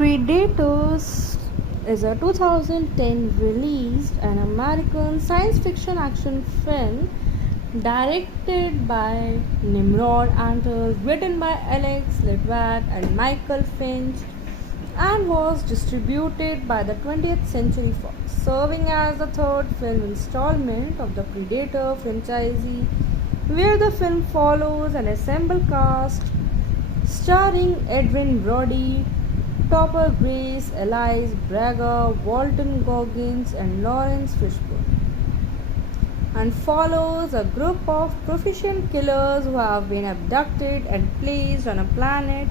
Predators is a 2010 released an American science fiction action film directed by Nimrod Antal, written by Alex Lidwak and Michael Finch, and was distributed by the 20th Century Fox, serving as the third film installment of the Predator franchise, where the film follows an assembled cast starring Edwin Brody, Topper Grace, Elise Braga, Walton Goggins, and Lawrence Fishburne, and follows a group of proficient killers who have been abducted and placed on a planet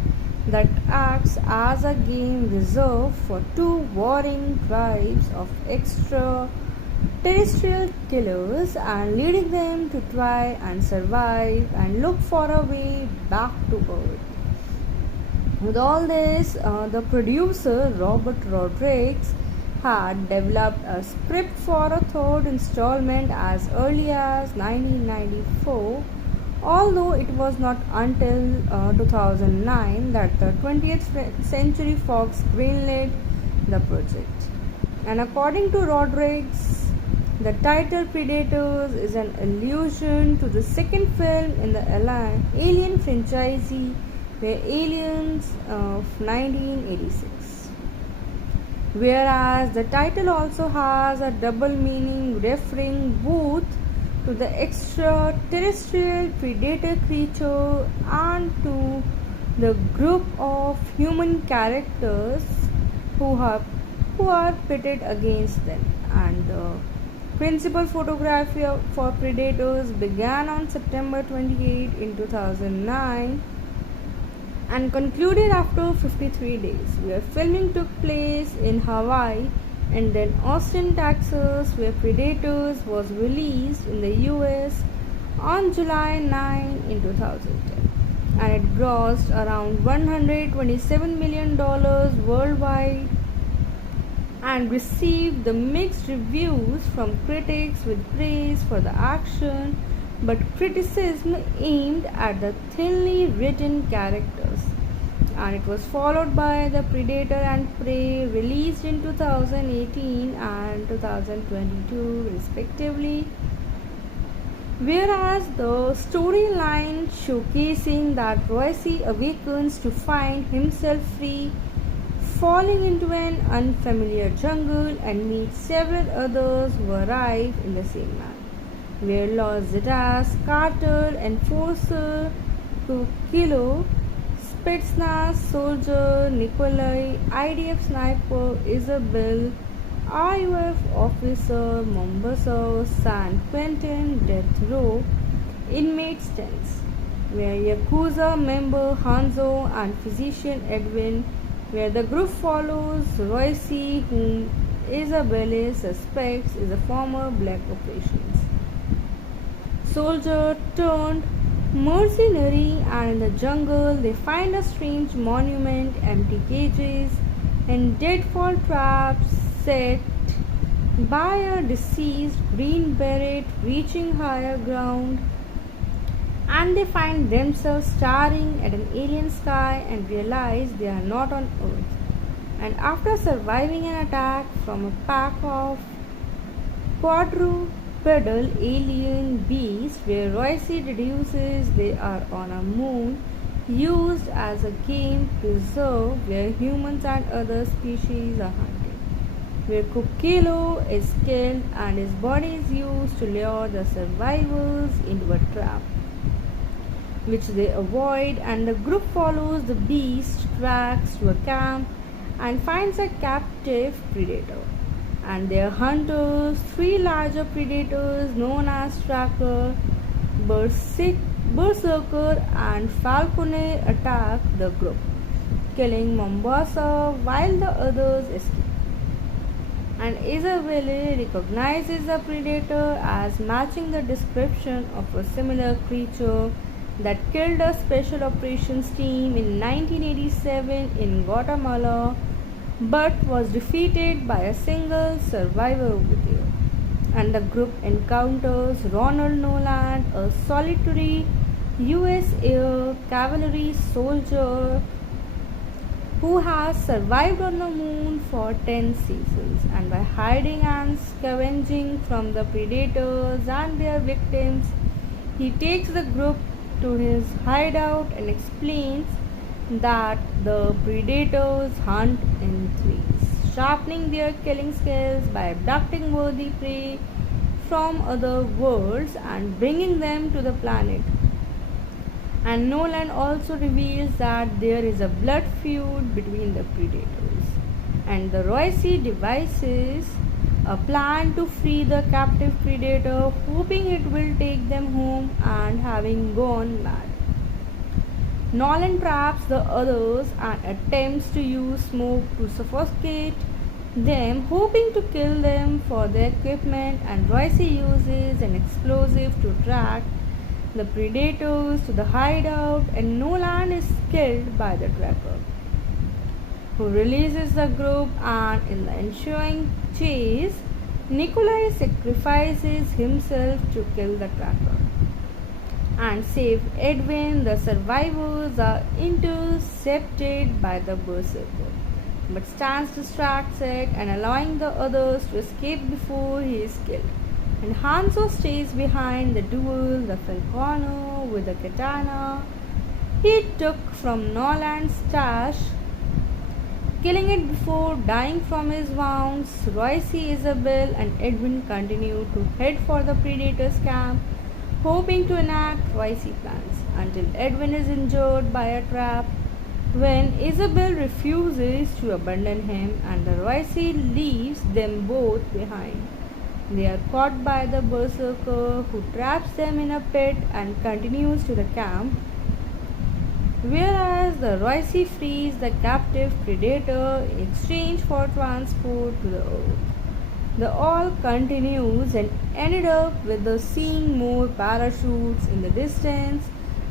that acts as a game reserve for two warring tribes of extraterrestrial killers, and leading them to try and survive and look for a way back to Earth. With all this, the producer Robert Rodriguez had developed a script for a third installment as early as 1994, although it was not until 2009 that the 20th Century Fox greenlit the project. And according to Rodriguez, the title Predators is an allusion to the second film in the Alien franchise, the Aliens of 1986. Whereas the title also has a double meaning, referring both to the extraterrestrial predator creature and to the group of human characters who are pitted against them. And the principal photography for Predators began on September 28 in 2009 and concluded after 53 days, where filming took place in Hawaii and then Austin, Texas, where Predators was released in the US on July 9 in 2010, and it grossed around $127 million worldwide and received the mixed reviews from critics, with praise for the action but criticism aimed at the thinly written characters. And it was followed by The Predator and Prey, released in 2018 and 2022 respectively, whereas the storyline showcasing that Royce awakens to find himself free, falling into an unfamiliar jungle, and meets several others who arrive in the same manner, where Los Zetas, Carter, Enforcer, Kilo, Spetsnaz soldier Nikolai, IDF sniper Isabel, RUF officer Mombasa, San Quentin death row inmate stands, where Yakuza member Hanzo and physician Edwin, where the group follows Royce, whom Isabelle suspects is a former black operations soldier turned mercenary, and in the jungle they find a strange monument, empty cages, and deadfall traps set by a deceased green beret reaching higher ground, and they find themselves staring at an alien sky and realize they are not on Earth. And after surviving an attack from a pack of quadrupedal alien beasts, where Royce deduces they are on a moon used as a game preserve where humans and other species are hunted, where Kukilo is killed and his body is used to lure the survivors into a trap, which they avoid, and the group follows the beast tracks to a camp and finds a captive predator. And their hunters, three larger predators known as Tracker, Berserker, and Falcone, attack the group, killing Mombasa while the others escape. And Isabelle recognizes the predator as matching the description of a similar creature that killed a special operations team in 1987 in Guatemala, but was defeated by a single survivor over there. And the group encounters Ronald Noland, a solitary US Air Cavalry soldier who has survived on the moon for 10 seasons, and by hiding and scavenging from the predators and their victims, he takes the group to his hideout and explains that the predators hunt in threes, sharpening their killing skills by abducting worthy prey from other worlds and bringing them to the planet. And Nolan also reveals that there is a blood feud between the predators, and the Royce devises a plan to free the captive predator, hoping it will take them home and having gone mad. Nolan traps the others and attempts to use smoke to suffocate them, hoping to kill them for their equipment, and Royce uses an explosive to track the predators to the hideout, and Nolan is killed by the tracker, who releases the group, and in the ensuing chase, Nikolai sacrifices himself to kill the tracker and save Edwin. The survivors are intercepted by the berserker, but Stans distracts it and allowing the others to escape before he is killed. And Hanzo stays behind the duel the Falconer with the katana he took from Nolan's stash, killing it before dying from his wounds. Royce, Isabel, and Edwin continue to head for the Predator's camp, hoping to enact Royce plans until Edwin is injured by a trap. When Isabel refuses to abandon him and the Royce leaves them both behind, they are caught by the berserker, who traps them in a pit and continues to the camp, whereas the Royce frees the captive predator in exchange for transport to the Earth. The all continues and ended up with the seeing more parachutes in the distance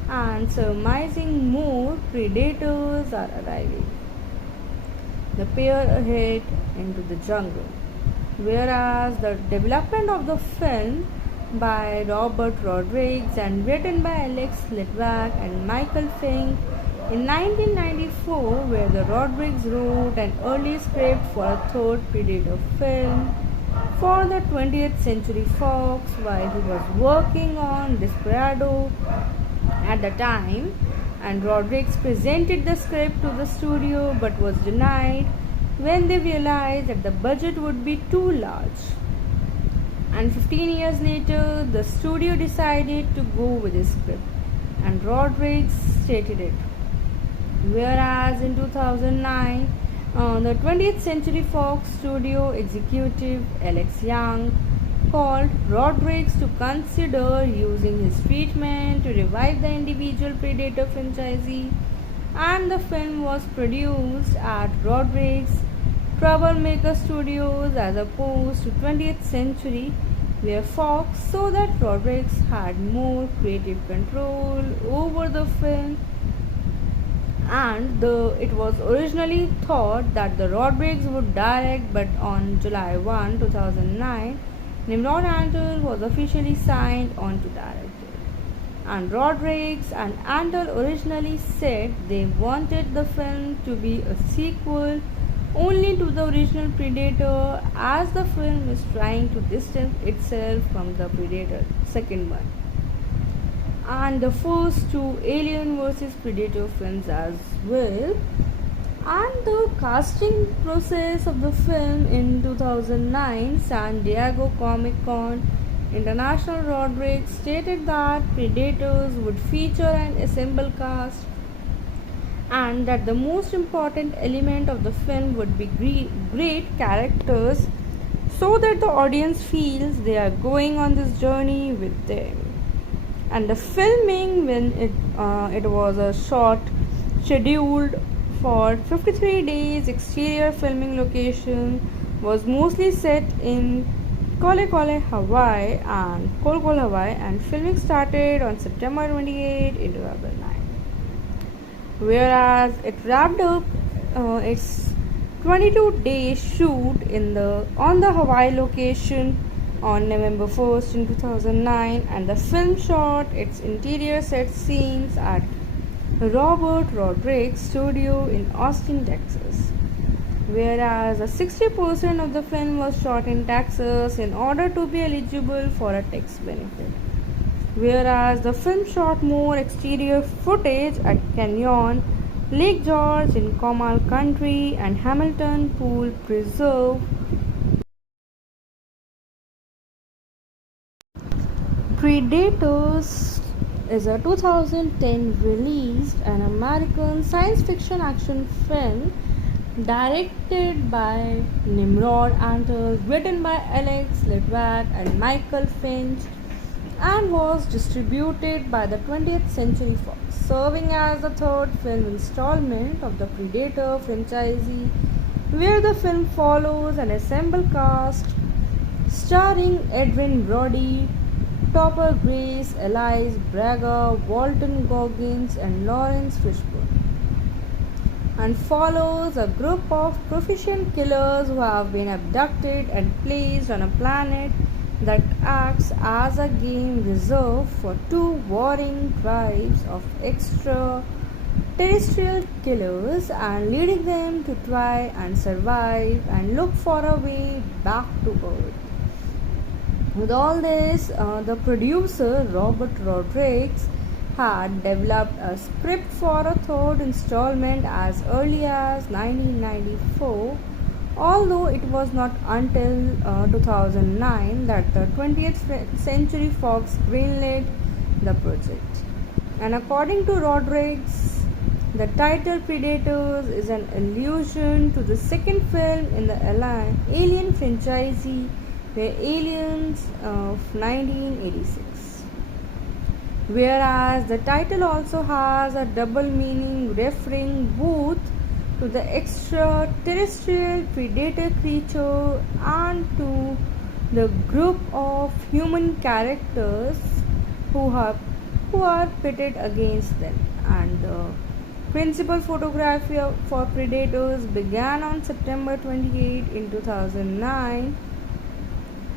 and surmising more predators are arriving. The pair head into the jungle, whereas the development of the film by Robert Rodriguez and written by Alex Litvak and Michael Fink in 1994, where the Rodriguez wrote an early script for a third Predator film for the 20th Century Fox while he was working on Desperado at the time, and Rodriguez presented the script to the studio but was denied when they realized that the budget would be too large. And 15 years later, the studio decided to go with his script, and Rodriguez stated it. Whereas in 2009, the 20th Century Fox studio executive Alex Young called Rodriguez to consider using his treatment to revive the individual Predator franchise, and the film was produced at Rodriguez Troublemaker Studios as opposed to 20th Century, where Fox saw that Rodriguez had more creative control over the film, and it was originally thought that the Rodriguez would direct, but on July 1, 2009, Nimrod Antal was officially signed on to direct it. And Rodriguez and Antal originally said they wanted the film to be a sequel only to the original Predator, as the film is trying to distance itself from the Predator second one and the first two Alien vs Predator films as well. And the casting process of the film in 2009, San Diego Comic Con International, Rodriguez stated that Predators would feature an assembled cast and that the most important element of the film would be great characters, so that the audience feels they are going on this journey with them. And the filming, when it was a short scheduled for 53 days, exterior filming location was mostly set in Kolekole, Hawaii and Kolkol, Hawaii, and filming started on September 28 in 2009. Whereas it wrapped up its 22-day shoot on the Hawaii location on November 1st in 2009, and the film shot its interior set scenes at Robert Rodriguez studio in Austin, Texas. Whereas 60% of the film was shot in Texas in order to be eligible for a tax benefit. Whereas the film shot more exterior footage at Canyon, Lake George in Comal County, and Hamilton Pool Preserve. Predators is a 2010 released an American science fiction action film directed by Nimrod Antal, written by Alex Litvak and Michael Finch, and was distributed by the 20th Century Fox, serving as the third film installment of the Predator franchise, where the film follows an assembled cast starring Edwin Brody, Topper Grace, Elise Braga, Walton Goggins, and Lawrence Fishburne, and follows a group of proficient killers who have been abducted and placed on a planet that acts as a game reserve for two warring tribes of extraterrestrial killers, and leading them to try and survive and look for a way back to Earth. With all this, the producer Robert Rodriguez had developed a script for a third installment as early as 1994, although it was not until 2009 that the 20th Century Fox greenlit the project. And according to Rodriguez, the title Predators is an allusion to the second film in the Alien franchise, the Aliens of 1986. Whereas the title also has a double meaning, referring both to the extraterrestrial predator creature and to the group of human characters who are pitted against them. And the principal photography for Predators began on September 28 in 2009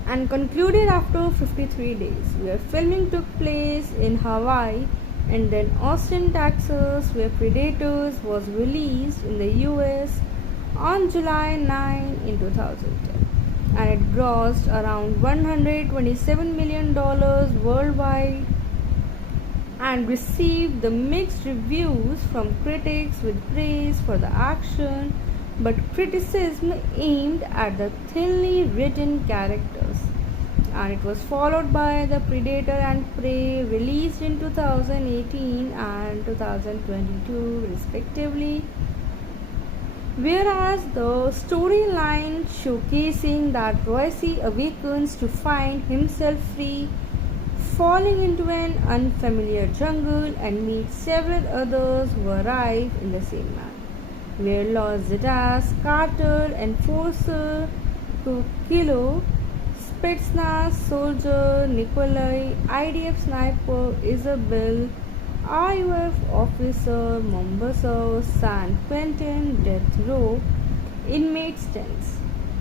and concluded after 53 days, where filming took place in Hawaii and then Austin, Texas, where Predators was released in the US on July 9 in 2010, and it grossed around $127 million worldwide and received the mixed reviews from critics, with praise for the action but criticism aimed at the thinly written characters. And it was followed by The Predator and Prey, released in 2018 and 2022 respectively, whereas the storyline showcasing that Royce awakens to find himself free, falling into an unfamiliar jungle, and meets several others who arrive in the same manner, where Los Zetas, Carter, Enforcer, Kilo, Spetsnaz soldier Nikolai, IDF sniper Isabel, RUF officer Mombasa, San Quentin death row inmates tents,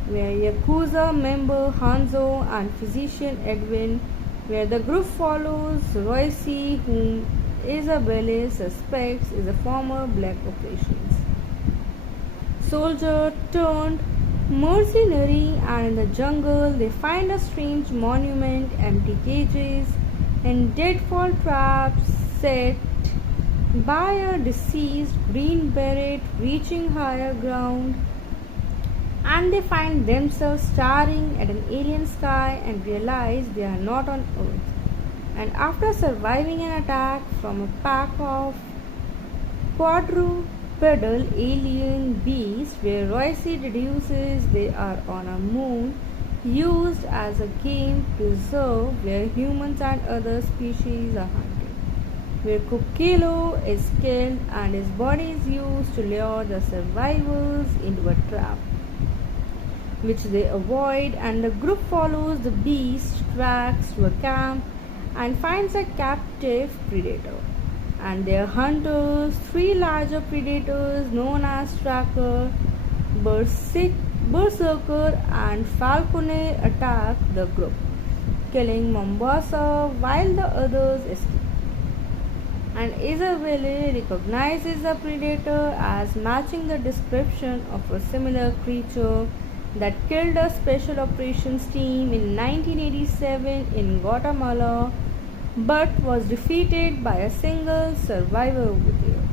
where Yakuza member Hanzo and physician Edwin, where the group follows Royce, whom Isabelle suspects is a former black operations soldier turned mercenary, and in the jungle they find a strange monument, empty cages, and deadfall traps set by a deceased green beret reaching higher ground, and they find themselves staring at an alien sky and realize they are not on Earth. And after surviving an attack from a pack of quadrupedal alien beasts, where Royce deduces they are on a moon used as a game preserve where humans and other species are hunted, where Kukilo is killed and his body is used to lure the survivors into a trap, which they avoid, and the group follows the beast tracks to a camp and finds a captive predator. And their hunters, three larger predators known as Tracker, Berserker, and Falconer, attack the group, killing Mombasa while the others escape. and Isabelle recognizes the predator as matching the description of a similar creature that killed a special operations team in 1987 in Guatemala but was defeated by a single survivor over there.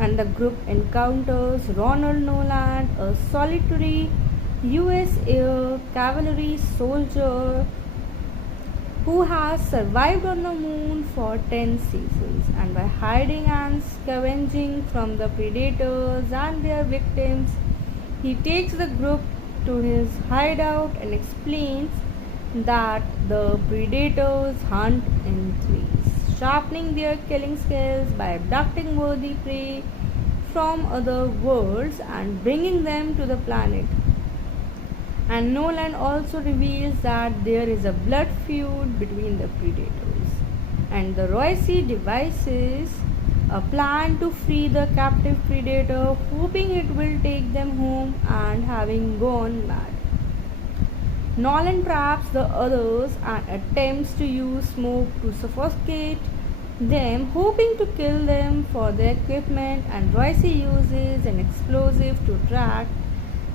And the group encounters Ronald Nolan, a solitary US Air Cavalry soldier who has survived on the moon for 10 seasons, and by hiding and scavenging from the predators and their victims, he takes the group to his hideout and explains that the predators hunt in threes, sharpening their killing skills by abducting worthy prey from other worlds and bringing them to the planet. And Nolan also reveals that there is a blood feud between the predators, and the Royce devises a plan to free the captive predator, hoping it will take them home, and having gone mad, Nolan traps the others and attempts to use smoke to suffocate them, hoping to kill them for their equipment, and Royce uses an explosive to track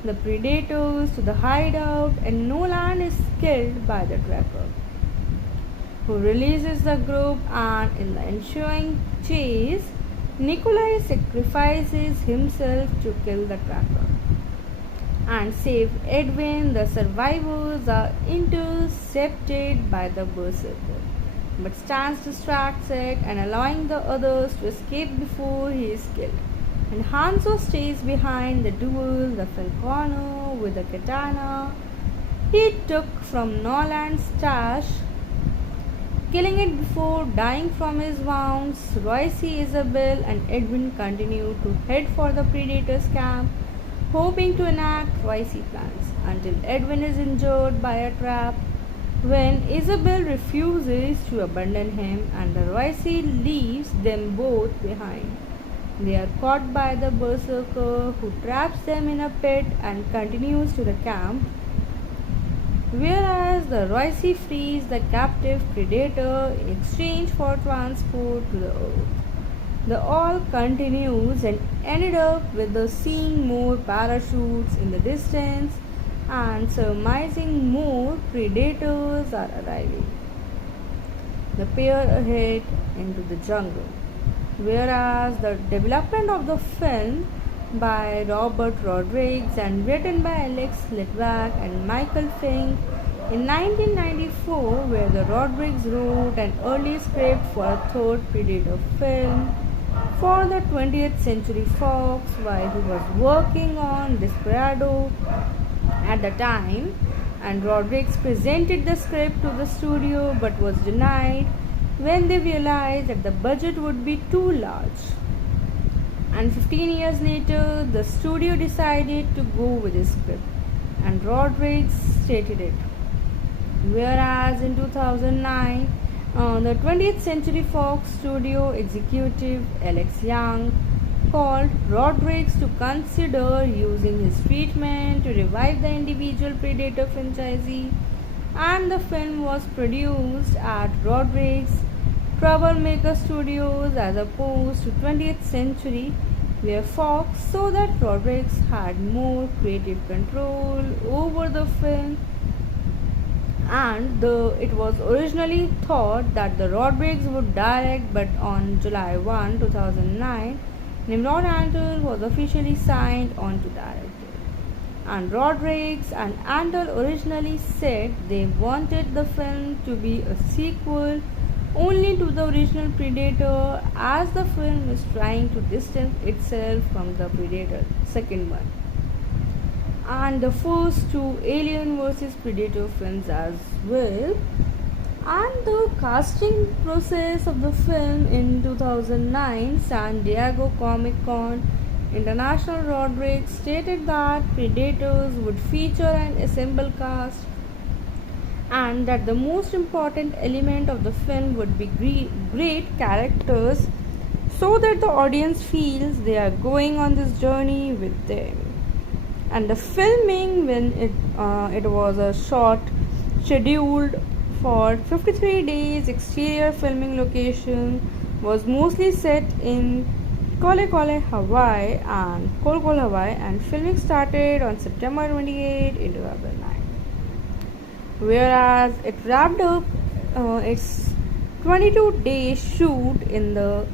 the predators to the hideout, and Nolan is killed by the tracker, who releases the group, and in the ensuing chase, Nikolai sacrifices himself to kill the tracker and save Edwin. The survivors are intercepted by the berserker, but Stans distracts it and allowing the others to escape before he is killed. And Hanzo stays behind the duel, the Falconer with the katana he took from Nolan's stash, killing it before dying from his wounds. Royce, Isabelle, and Edwin continue to head for the Predator's camp, hoping to enact Royce plans, until Edwin is injured by a trap when Isabelle refuses to abandon him, and the Royce leaves them both behind. They are caught by the berserker, who traps them in a pit and continues to the camp, whereas the Royce frees the captive predator in exchange for transport to the Earth. The all continues and ended up with the seeing more parachutes in the distance and surmising more predators are arriving. The pair head into the jungle, whereas the development of the film by Robert Rodriguez and written by Alex Litvak and Michael Fink in 1994, where the Rodriguez wrote an early script for a third Predator film for the 20th Century Fox while he was working on Desperado at the time, and Rodriguez presented the script to the studio but was denied when they realized that the budget would be too large. And 15 years later, the studio decided to go with his script, and Rodriguez stated it. Whereas in 2009, the 20th Century Fox studio executive Alex Young called Rodriguez to consider using his treatment to revive the individual Predator franchise, and the film was produced at Rodriguez Troublemaker Studios as opposed to 20th Century, where Fox saw that Rodriguez had more creative control over the film, and it was originally thought that the Rodriguez would direct, but on July 1, 2009, Nimrod Antal was officially signed on to direct it. And Rodriguez and Antal originally said they wanted the film to be a sequel only to the original Predator, as the film is trying to distance itself from the Predator second one and the first two Alien vs Predator films as well. And the casting process of the film in 2009 San Diego Comic Con International, Rodriguez stated that Predators would feature an ensemble cast and that the most important element of the film would be great characters, so that the audience feels they are going on this journey with them. And the filming, when it was a short scheduled for 53 days exterior filming location was mostly set in Kolkol, Hawaii, and filming started on September 28 in 2009. Whereas it wrapped up its 22-day shoot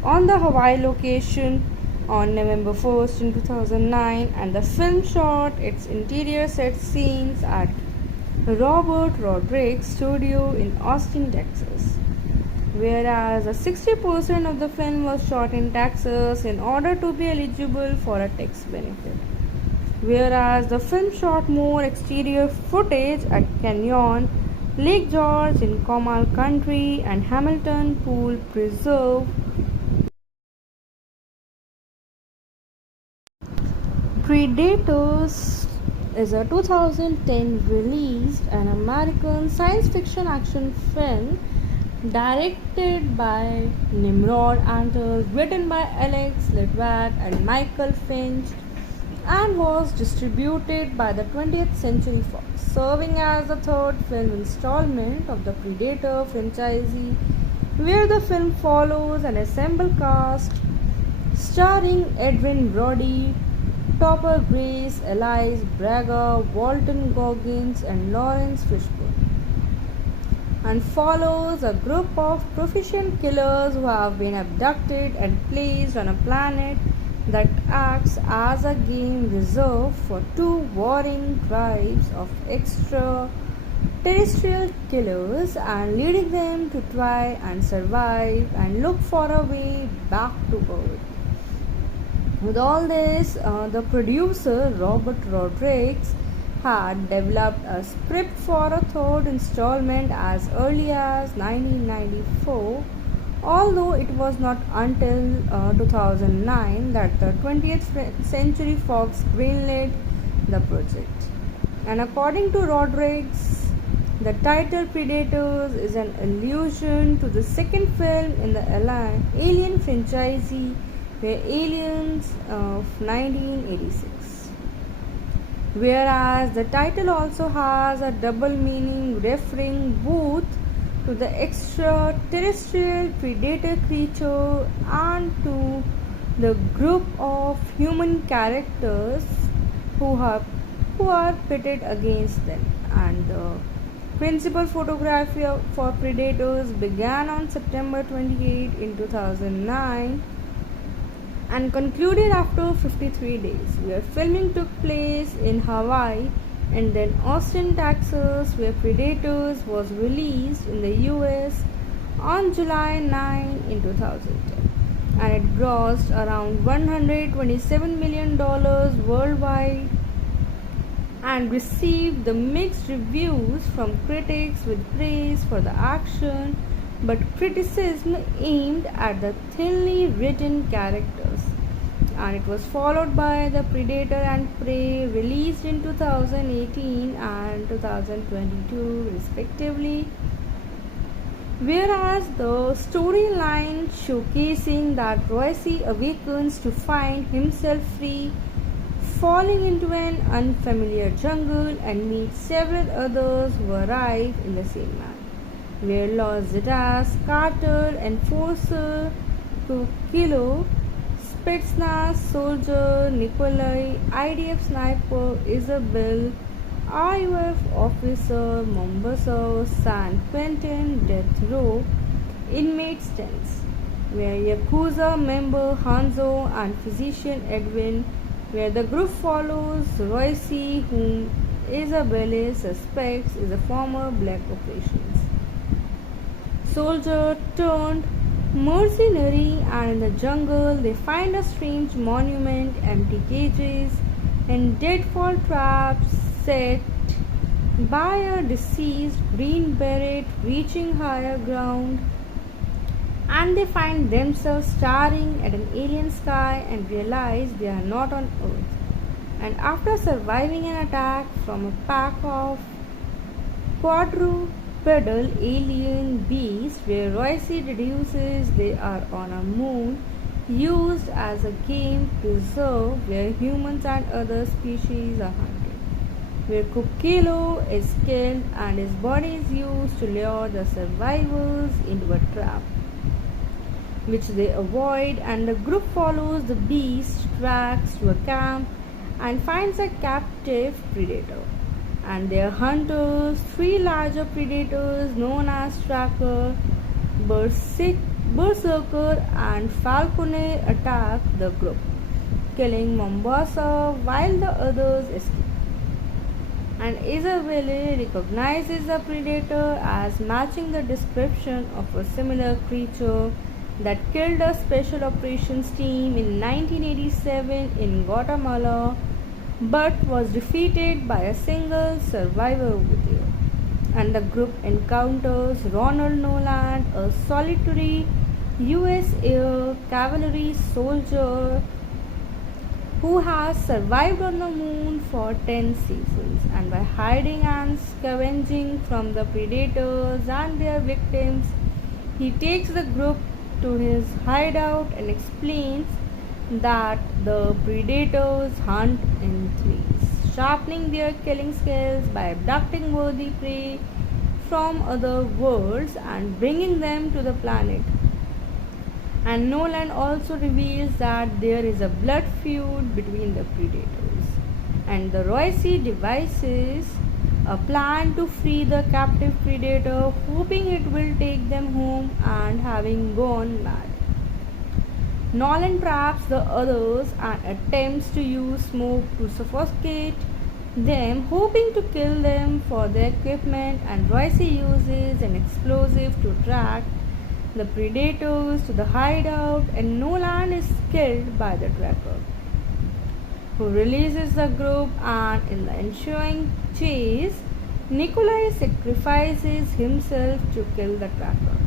on the Hawaii location on November 1st in 2009, and the film shot its interior set scenes at Robert Rodriguez Studio in Austin, Texas. Whereas 60% of the film was shot in Texas in order to be eligible for a tax benefit. Whereas the film shot more exterior footage at Canyon, Lake George in Comal County, and Hamilton Pool Preserve. Predators is a 2010 released an American science fiction action film directed by Nimrod Antal, written by Alex Lidwak and Michael Finch, and was distributed by the 20th Century Fox, serving as the third film installment of the Predator franchise, where the film follows an ensemble cast starring Edwin Brody, Topper Grace, Elise Braga, Walton Goggins, and Lawrence Fishburne, and follows a group of proficient killers who have been abducted and placed on a planet that acts as a game reserve for two warring tribes of extraterrestrial killers, and leading them to try and survive and look for a way back to Earth. With all this, the producer Robert Rodriguez had developed a script for a third installment as early as 1994, although it was not until 2009 that the 20th Century Fox greenlit the project. And according to Rodriguez, the title Predators is an allusion to the second film in the Alien franchise, where Aliens of 1986. Whereas the title also has a double meaning, referring both to the extraterrestrial predator creature and to the group of human characters who are pitted against them. And the principal photography for Predators began on September 28 in 2009 and concluded after 53 days, where filming took place in Hawaii and then Austin, Texas, where Predators was released in the US on July 9 in 2010, and it grossed around $127 million worldwide and received the mixed reviews from critics, with praise for the action but criticism aimed at the thinly written characters. And it was followed by The Predator and Prey, released in 2018 and 2022 respectively. Whereas the storyline showcasing that Royce awakens to find himself free, falling into an unfamiliar jungle, and meets several others who arrive in the same manner, where Los Zetas, Carter, Enforcer, Kilo, Spetsnaz soldier Nikolai, IDF sniper Isabel, RUF officer Mombasa, San Quentin death row inmate stands, where Yakuza member Hanzo and physician Edwin, where the group follows Royce, whom Isabelle suspects is a former black operations soldier turned mercenary, and in the jungle they find a strange monument, empty cages, and deadfall traps set by a deceased Green Beret reaching higher ground, and they find themselves staring at an alien sky and realize they are not on Earth. And after surviving an attack from a pack of quadrupedal alien beasts, where Royce deduces they are on a moon used as a game preserve where humans and other species are hunted, where Kukilo is killed and his body is used to lure the survivors into a trap. which they avoid, and the group follows the beast tracks to a camp and finds a captive predator. And their hunters, three larger predators known as Tracker, Berserker, and Falcone, attack the group, killing Mombasa while the others escape. And Isabelle recognizes the predator as matching the description of a similar creature that killed a special operations team in 1987 in Guatemala but was defeated by a single survivor over there. And the group encounters Ronald Noland, a solitary US Air Cavalry soldier who has survived on the moon for 10 seasons, and by hiding and scavenging from the predators and their victims, he takes the group to his hideout and explains that the predators hunt in threes, sharpening their killing skills by abducting worthy prey from other worlds and bringing them to the planet. And Nolan also reveals that there is a blood feud between the predators, and the Royce devises a plan to free the captive predator, hoping it will take them home and having gone mad. Nolan traps the others and attempts to use smoke to suffocate them, hoping to kill them for their equipment, and Royce uses an explosive to track the predators to the hideout, and Nolan is killed by the tracker, who releases the group, and in the ensuing chase, Nikolai sacrifices himself to kill the tracker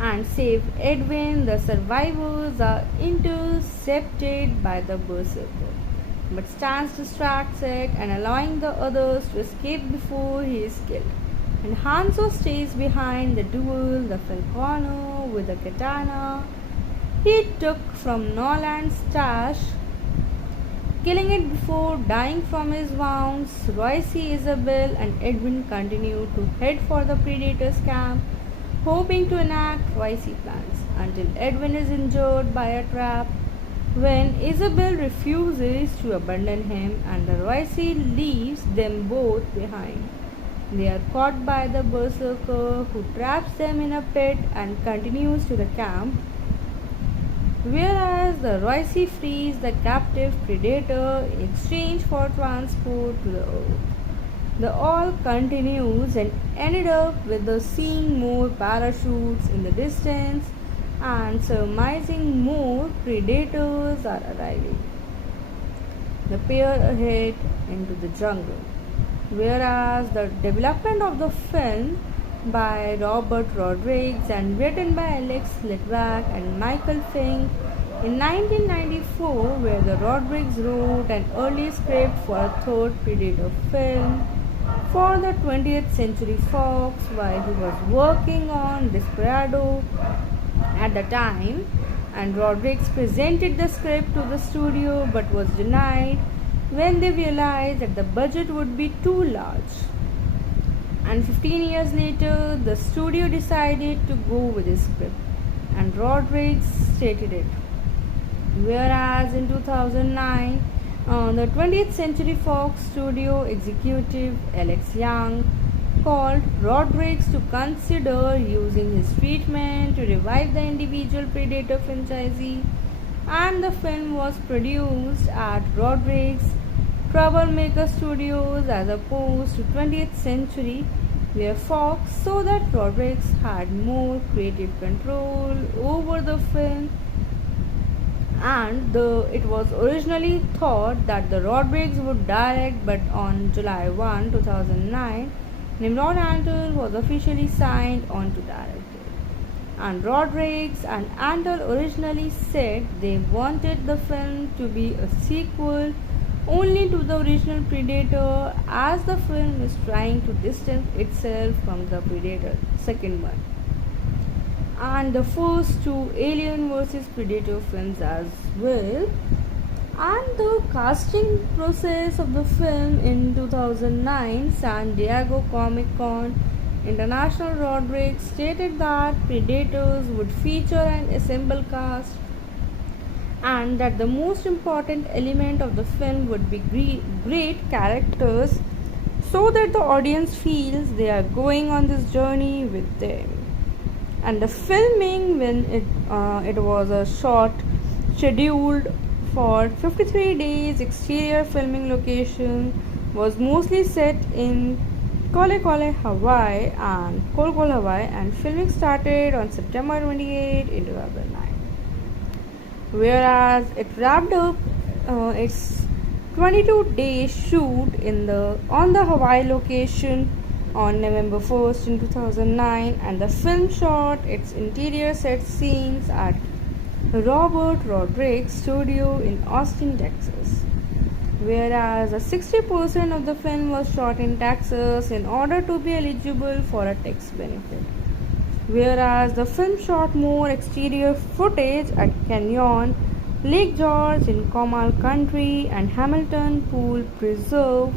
and save Edwin. The survivors are intercepted by the berserker, but Stans distracts it and allowing the others to escape before he is killed. And Hanzo stays behind the duel the Falcone with the katana he took from Nolan's stash, killing it before dying from his wounds. Royce, Isabel, and Edwin continue to head for the Predator's camp, hoping to enact Royce plans, until Edwin is injured by a trap when Isabel refuses to abandon him and the Royce leaves them both behind. They are caught by the berserker, who traps them in a pit and continues to the camp, whereas the Royce frees the captive predator in exchange for transport to the Earth. The all continues and ended up with the seeing more parachutes in the distance and surmising more predators are arriving. The pair head into the jungle, whereas the development of the film by Robert Rodriguez and written by Alex Litvak and Michael Fink in 1994, where the Rodriguez wrote an early script for a third Predator film for the 20th Century Fox while he was working on Desperado at the time, and Rodriguez presented the script to the studio but was denied when they realized that the budget would be too large. And 15 years later, the studio decided to go with his script, and Rodriguez stated it. Whereas in 2009, the 20th Century Fox studio executive Alex Young called Rodriguez to consider using his treatment to revive the individual Predator franchise, and the film was produced at Rodriguez Troublemaker Studios as opposed to 20th Century, where Fox saw that Rodriguez had more creative control over the film, and it was originally thought that the Rodriguez would direct, but on July 1, 2009, Nimrod Antal was officially signed on to direct it. And Rodriguez and Antal originally said they wanted the film to be a sequel only to the original Predator, as the film is trying to distance itself from the Predator second one and the first two Alien vs Predator films as well. And the casting process of the film in 2009 San Diego Comic Con International Rodriguez stated that Predators would feature an ensemble cast and that the most important element of the film would be great characters so that the audience feels they are going on this journey with them. And the filming, when it was a short scheduled for 53 days, exterior filming location was mostly set in Kole Hawaii and Kolkol, Hawaii, and filming started on September 28 in 2009. Whereas it wrapped up its 22-day shoot on the Hawaii location on November 1st in 2009, and the film shot its interior set scenes at Robert Rodriguez Studio in Austin, Texas. Whereas 60% of the film was shot in Texas in order to be eligible for a tax benefit. Whereas the film shot more exterior footage at Canyon, Lake George in Comal County, and Hamilton Pool Preserve.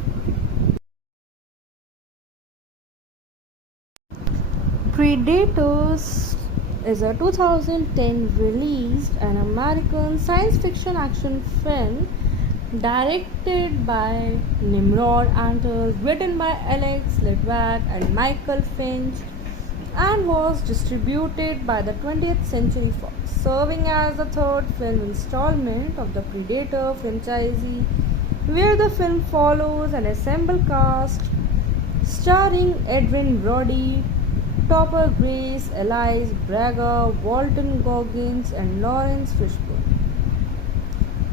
Predators is a 2010 released an American science fiction action film directed by Nimrod Antal, written by Alex Litvak and Michael Finch, and was distributed by the 20th Century Fox, serving as the third film installment of the Predator franchise, where the film follows an ensemble cast starring Adrien Brody, Topper Grace, Elise Braga, Walton Goggins, and Lawrence Fishburne,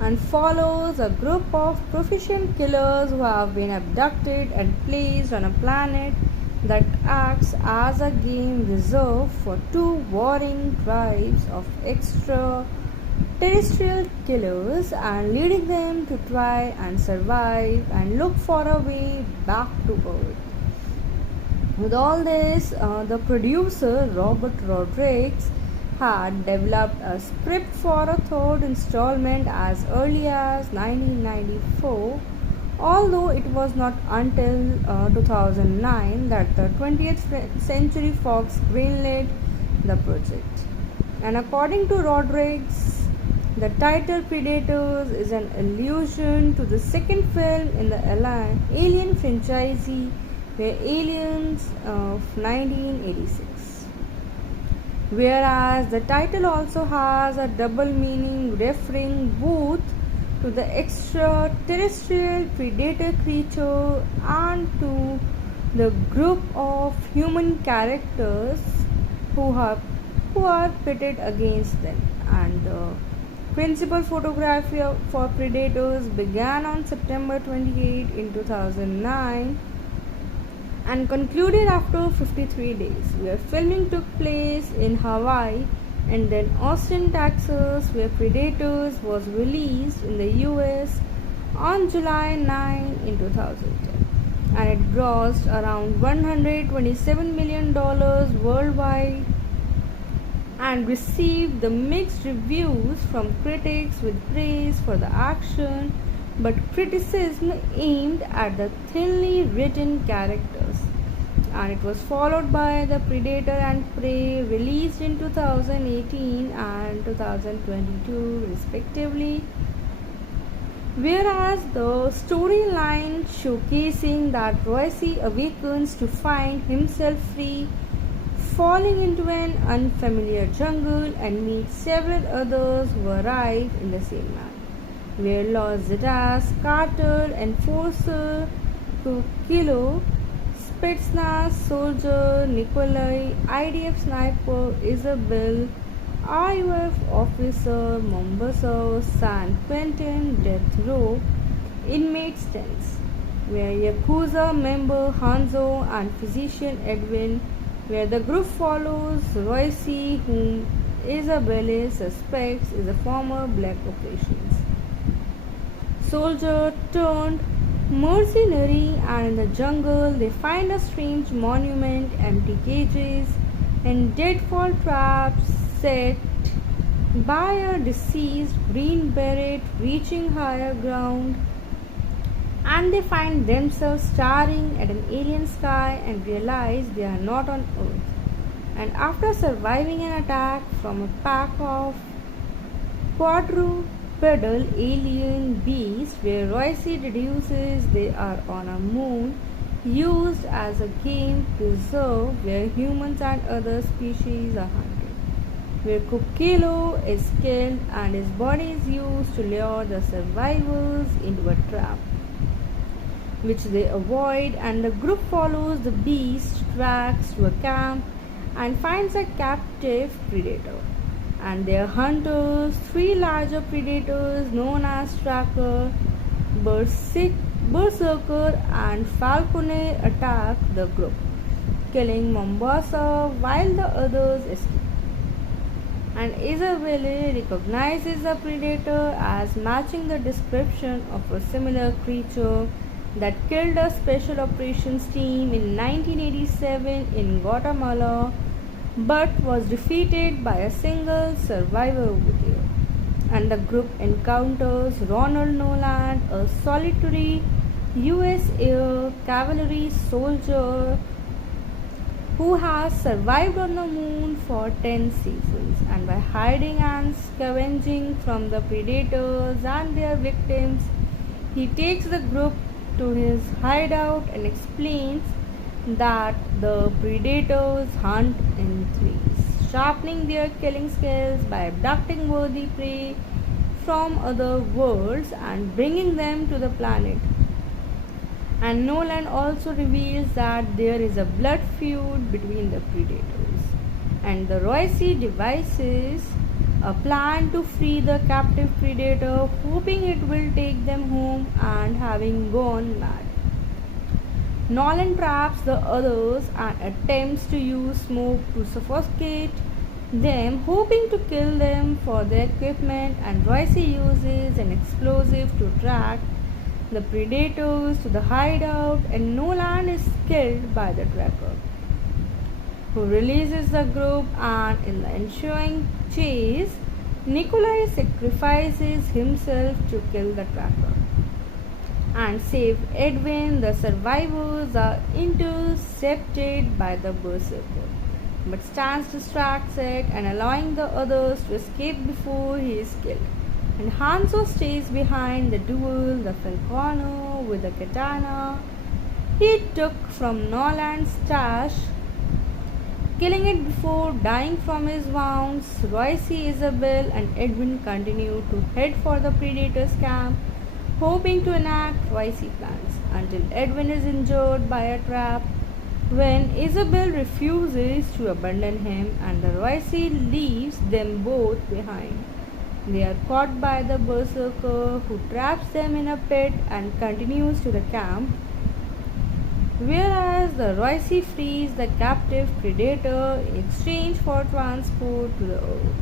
and follows a group of proficient killers who have been abducted and placed on a planet that acts as a game reserve for two warring tribes of extraterrestrial killers, and leading them to try and survive and look for a way back to Earth. With all this, the producer Robert Rodriguez had developed a script for a third installment as early as 1994, although it was not until 2009 that the 20th Century Fox greenlit the project. And according to Rodriguez, the title Predators is an allusion to the second film in the Alien franchise, where Aliens of 1986. Whereas the title also has a double meaning, referring both to the extraterrestrial predator creature and to the group of human characters who are pitted against them. And the principal photography for Predators began on September 28 in 2009 and concluded after 53 days, where filming took place in Hawaii and then Austin, Texas, where Predators was released in the US on July 9 in 2010, and it grossed around $127 million worldwide and received the mixed reviews from critics, with praise for the action but criticism aimed at the thinly written characters. And it was followed by The Predator and Prey, released in 2018 and 2022 respectively, whereas the storyline showcasing that Royce awakens to find himself free, falling into an unfamiliar jungle, and meets several others who arrive in the same manner, where Los Zetas, Carter, Enforcer, Kilo, Spetsnaz soldier Nikolai, IDF sniper Isabel, RUF officer Mombasa, San Quentin death row inmates tents, where Yakuza member Hanzo and physician Edwin, where the group follows Royce, whom Isabelle suspects is a former black operations soldier turned mercenary, and in the jungle they find a strange monument, empty cages, and deadfall traps set by a deceased green beret reaching higher ground, and they find themselves staring at an alien sky and realize they are not on Earth. And after surviving an attack from a pack of quadrupedal alien beasts, where Royce deduces they are on a moon used as a game preserve where humans and other species are hunted, where Kukilo is killed and his body is used to lure the survivors into a trap, which they avoid, and the group follows the beast tracks to a camp and finds a captive predator. And their hunters, three larger predators known as Tracker, Berserker, and Falcone, attack the group, killing Mombasa while the others escape. And Isabelle recognizes the predator as matching the description of a similar creature that killed a special operations team in 1987 in Guatemala but was defeated by a single survivor over there. And the group encounters Ronald Noland, a solitary US Air Cavalry soldier who has survived on the moon for 10 seasons, and by hiding and scavenging from the predators and their victims, he takes the group to his hideout and explains that the predators hunt in threes, sharpening their killing skills by abducting worthy prey from other worlds and bringing them to the planet. And Nolan also reveals that there is a blood feud between the predators, and the Royce devises a plan to free the captive predator, hoping it will take them home, and having gone mad, Nolan traps the others and attempts to use smoke to suffocate them, hoping to kill them for their equipment, and Royce uses an explosive to track the predators to the hideout, and Nolan is killed by the tracker, who releases the group, and in the ensuing chase, Nikolai sacrifices himself to kill the tracker and save Edwin. The survivors are intercepted by the Berserker, but Stans distracts it and allowing the others to escape before he is killed. And Hanzo stays behind the duel the Falcone with the katana he took from Nolan's stash, killing it before dying from his wounds. Royce, Isabelle, and Edwin continue to head for the Predator's camp, hoping to enact Royce plans, until Edwin is injured by a trap when Isabelle refuses to abandon him, and the Royce leaves them both behind. They are caught by the Berserker, who traps them in a pit and continues to the camp, whereas the Royce frees the captive predator in exchange for transport to the Earth.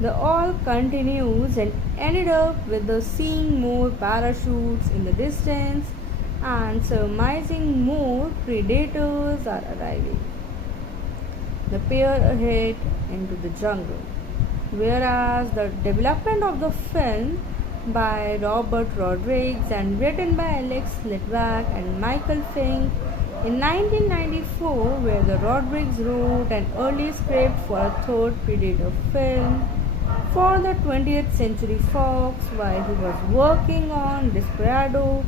The all continues and ended up with the seeing more parachutes in the distance and surmising more predators are arriving. The pair head into the jungle, whereas the development of the film by Robert Rodriguez and written by Alex Litvak and Michael Fink in 1994, where the Rodriguez wrote an early script for a third Predator film for the 20th Century Fox while he was working on Desperado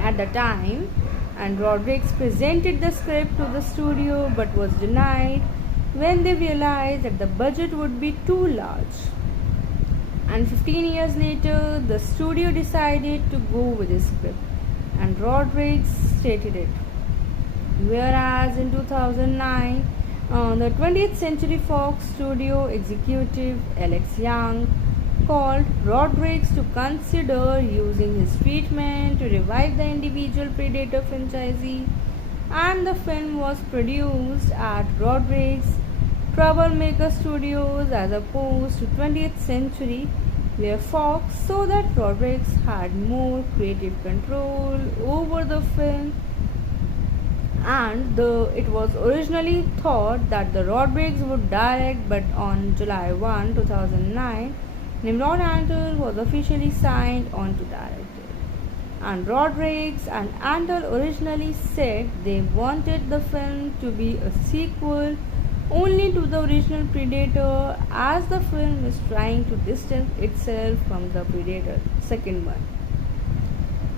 at the time, and Rodriguez presented the script to the studio but was denied when they realized that the budget would be too large. And 15 years later, the studio decided to go with his script, and Rodriguez stated it. Whereas in 2009, the 20th Century Fox studio executive Alex Young called Rodriguez to consider using his treatment to revive the individual Predator franchise, and the film was produced at Rodriguez Troublemaker Studios as opposed to 20th Century, where Fox saw that Rodriguez had more creative control over the film, and it was originally thought that the Rodriguez would direct, but on July 1, 2009, Nimrod Antal was officially signed on to direct it. And Rodriguez and Antle originally said they wanted the film to be a sequel only to the original Predator, as the film is trying to distance itself from the Predator second one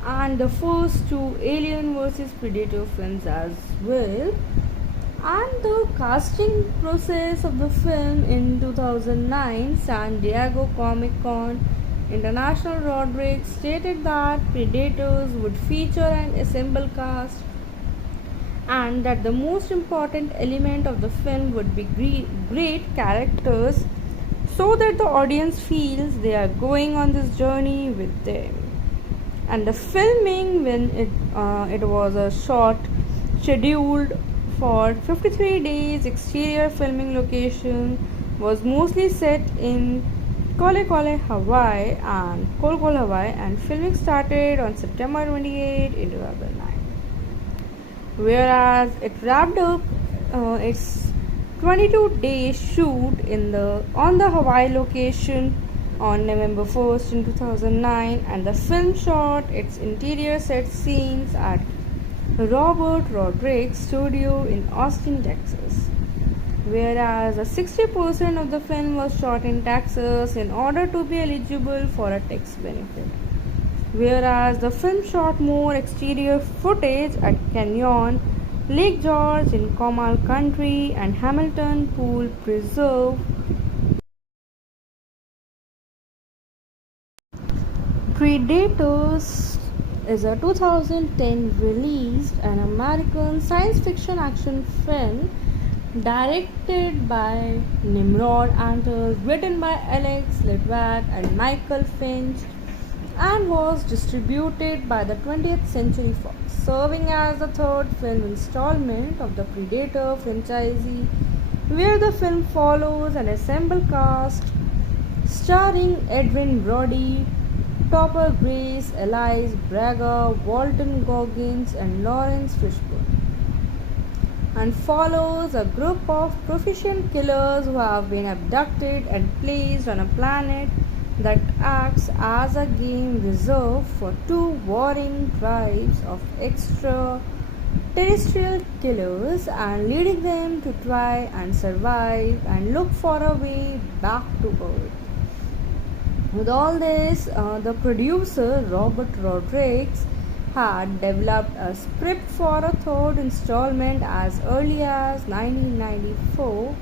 and the first two Alien vs Predator films as well. And the casting process of the film in 2009 San Diego Comic Con International, Rodriguez stated that Predators would feature an ensemble cast and that the most important element of the film would be great characters so that the audience feels they are going on this journey with them. And the filming, when it was a short scheduled for 53 days, exterior filming location was mostly set in Kolekole, Hawaii and filming started on September 28 in 2009. Whereas it wrapped up its 22-day shoot on the Hawaii location on November 1st in 2009, and the film shot its interior set scenes at Robert Rodriguez Studio in Austin, Texas. Whereas 60% of the film was shot in Texas in order to be eligible for a tax benefit. Whereas the film shot more exterior footage at Canyon, Lake George in Comal County, and Hamilton Pool Preserve. Predators is a 2010 released an American science fiction action film directed by Nimrod Antle, written by Alex Lidwak and Michael Finch, and was distributed by the 20th Century Fox, serving as the third film installment of the Predator franchise, where the film follows an ensemble cast starring Edwin Brody, Topper Grace, Elise Braga, Walton Goggins, and Lawrence Fishburne, and follows a group of proficient killers who have been abducted and placed on a planet that acts as a game reserve for two warring tribes of extraterrestrial killers, and leading them to try and survive and look for a way back to Earth. With all this, the producer Robert Rodriguez had developed a script for a third installment as early as 1994,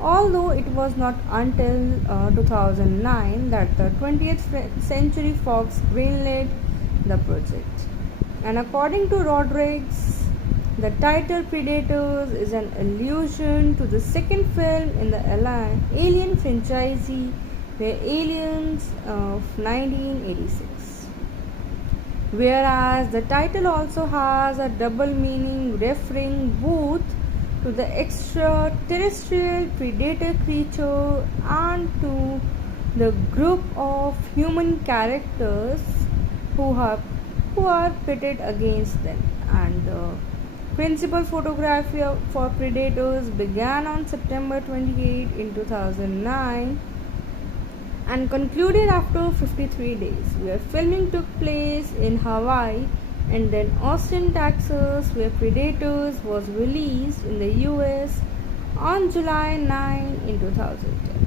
although it was not until 2009 that the 20th Century Fox greenlit the project. And according to Rodriguez, the title Predators is an allusion to the second film in the Alien franchise, The Aliens of 1986. Whereas the title also has a double meaning, referring both to the extraterrestrial predator creature and to the group of human characters who are pitted against them. And the principal photography for Predators began on September 28 in 2009 and concluded after 53 days, where filming took place in Hawaii and then Austin, Texas, where Predators was released in the US on July 9 in 2010,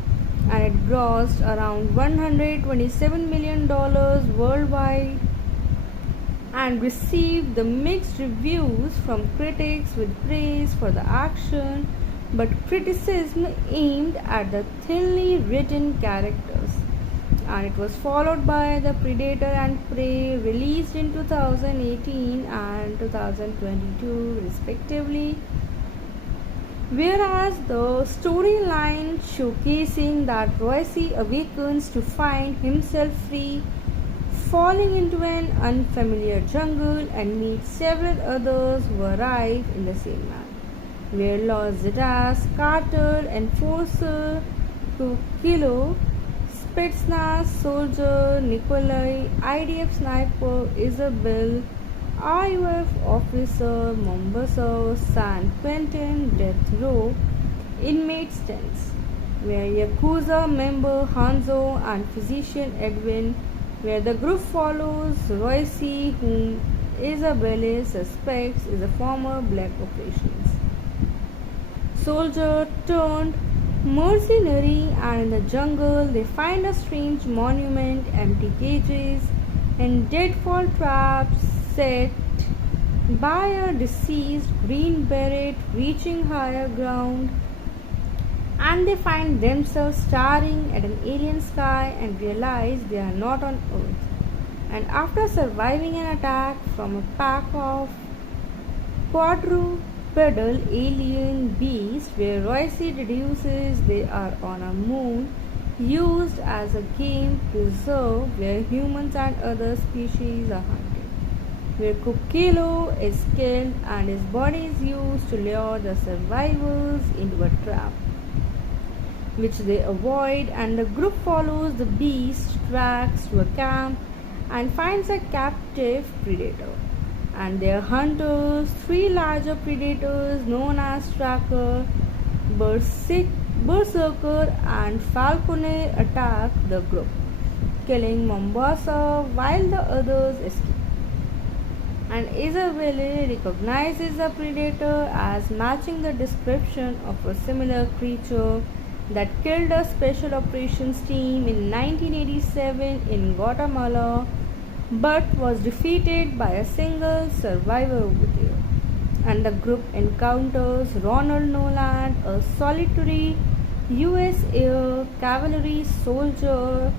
and it grossed around $127 million worldwide and received the mixed reviews from critics, with praise for the action but criticism aimed at the thinly written characters. And it was followed by The Predator and Prey, released in 2018 and 2022 respectively, whereas the storyline showcasing that Royce awakens to find himself free, falling into an unfamiliar jungle, and meets several others who arrive in the same land, where Los Zetas, Carter, Enforcer, Kilo, Spetsnaz soldier Nikolai, IDF sniper Isabel, RUF officer Mombasa, San Quentin death row inmate tents, where Yakuza member Hanzo and physician Edwin where the group follows Royce, whom Isabelle suspects is a former black operations soldier turned mercenary, and in the jungle they find a strange monument, empty cages, and deadfall traps set by a deceased green beret reaching higher ground, and they find themselves staring at an alien sky and realize they are not on Earth. And after surviving an attack from a pack of quadrupedal alien beasts, where Royce deduces they are on a moon used as a game preserve where humans and other species are hunted, where Kukilo is killed and his body is used to lure the survivors into a trap, which they avoid, and the group follows the beast tracks to a camp and finds a captive predator. And their hunters, three larger predators known as Tracker, Berserker, and Falcone, attack the group, killing Mombasa while the others escape. And Isabelle recognizes the predator as matching the description of a similar creature that killed a special operations team in 1987 in Guatemala but was defeated by a single survivor over there. And the group encounters Ronald Noland, a solitary US Air Cavalry soldier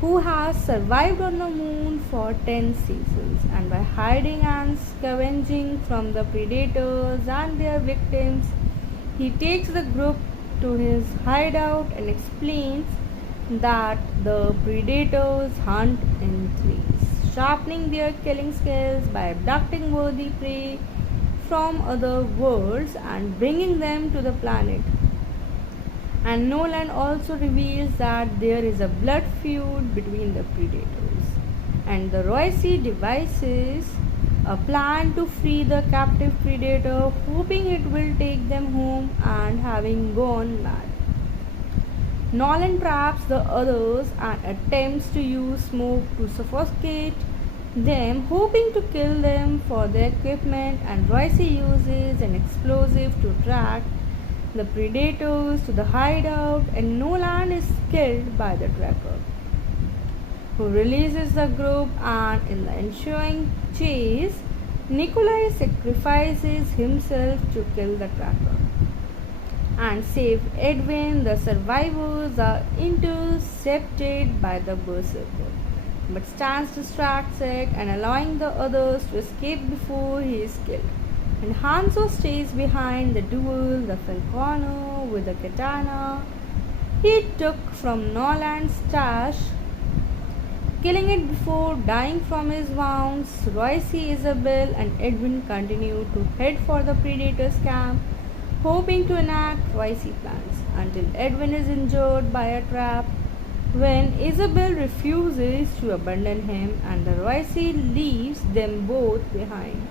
who has survived on the moon for 10 seasons, and by hiding and scavenging from the predators and their victims, he takes the group to his hideout and explains that the predators hunt in threes, sharpening their killing skills by abducting worthy prey from other worlds and bringing them to the planet. And Nolan also reveals that there is a blood feud between the predators, and the Royce devises a plan to free the captive predator, hoping it will take them home, and having gone mad, Nolan traps the others and attempts to use smoke to suffocate them, hoping to kill them for their equipment, and Royce uses an explosive to track the predators to the hideout, and Nolan is killed by the tracker, who releases the group, and in the ensuing chase, Nikolai sacrifices himself to kill the tracker and save Edwin. The survivors are intercepted by the Berserker, but Stans distracts it and allowing the others to escape before he is killed. And Hanzo stays behind the duel, the Falconer with the katana he took from Nolan's stash, killing it before dying from his wounds. Royce, Isabelle, and Edwin continue to head for the Predator's camp, hoping to enact Royce plans, until Edwin is injured by a trap when Isabelle refuses to abandon him, and the Royce leaves them both behind.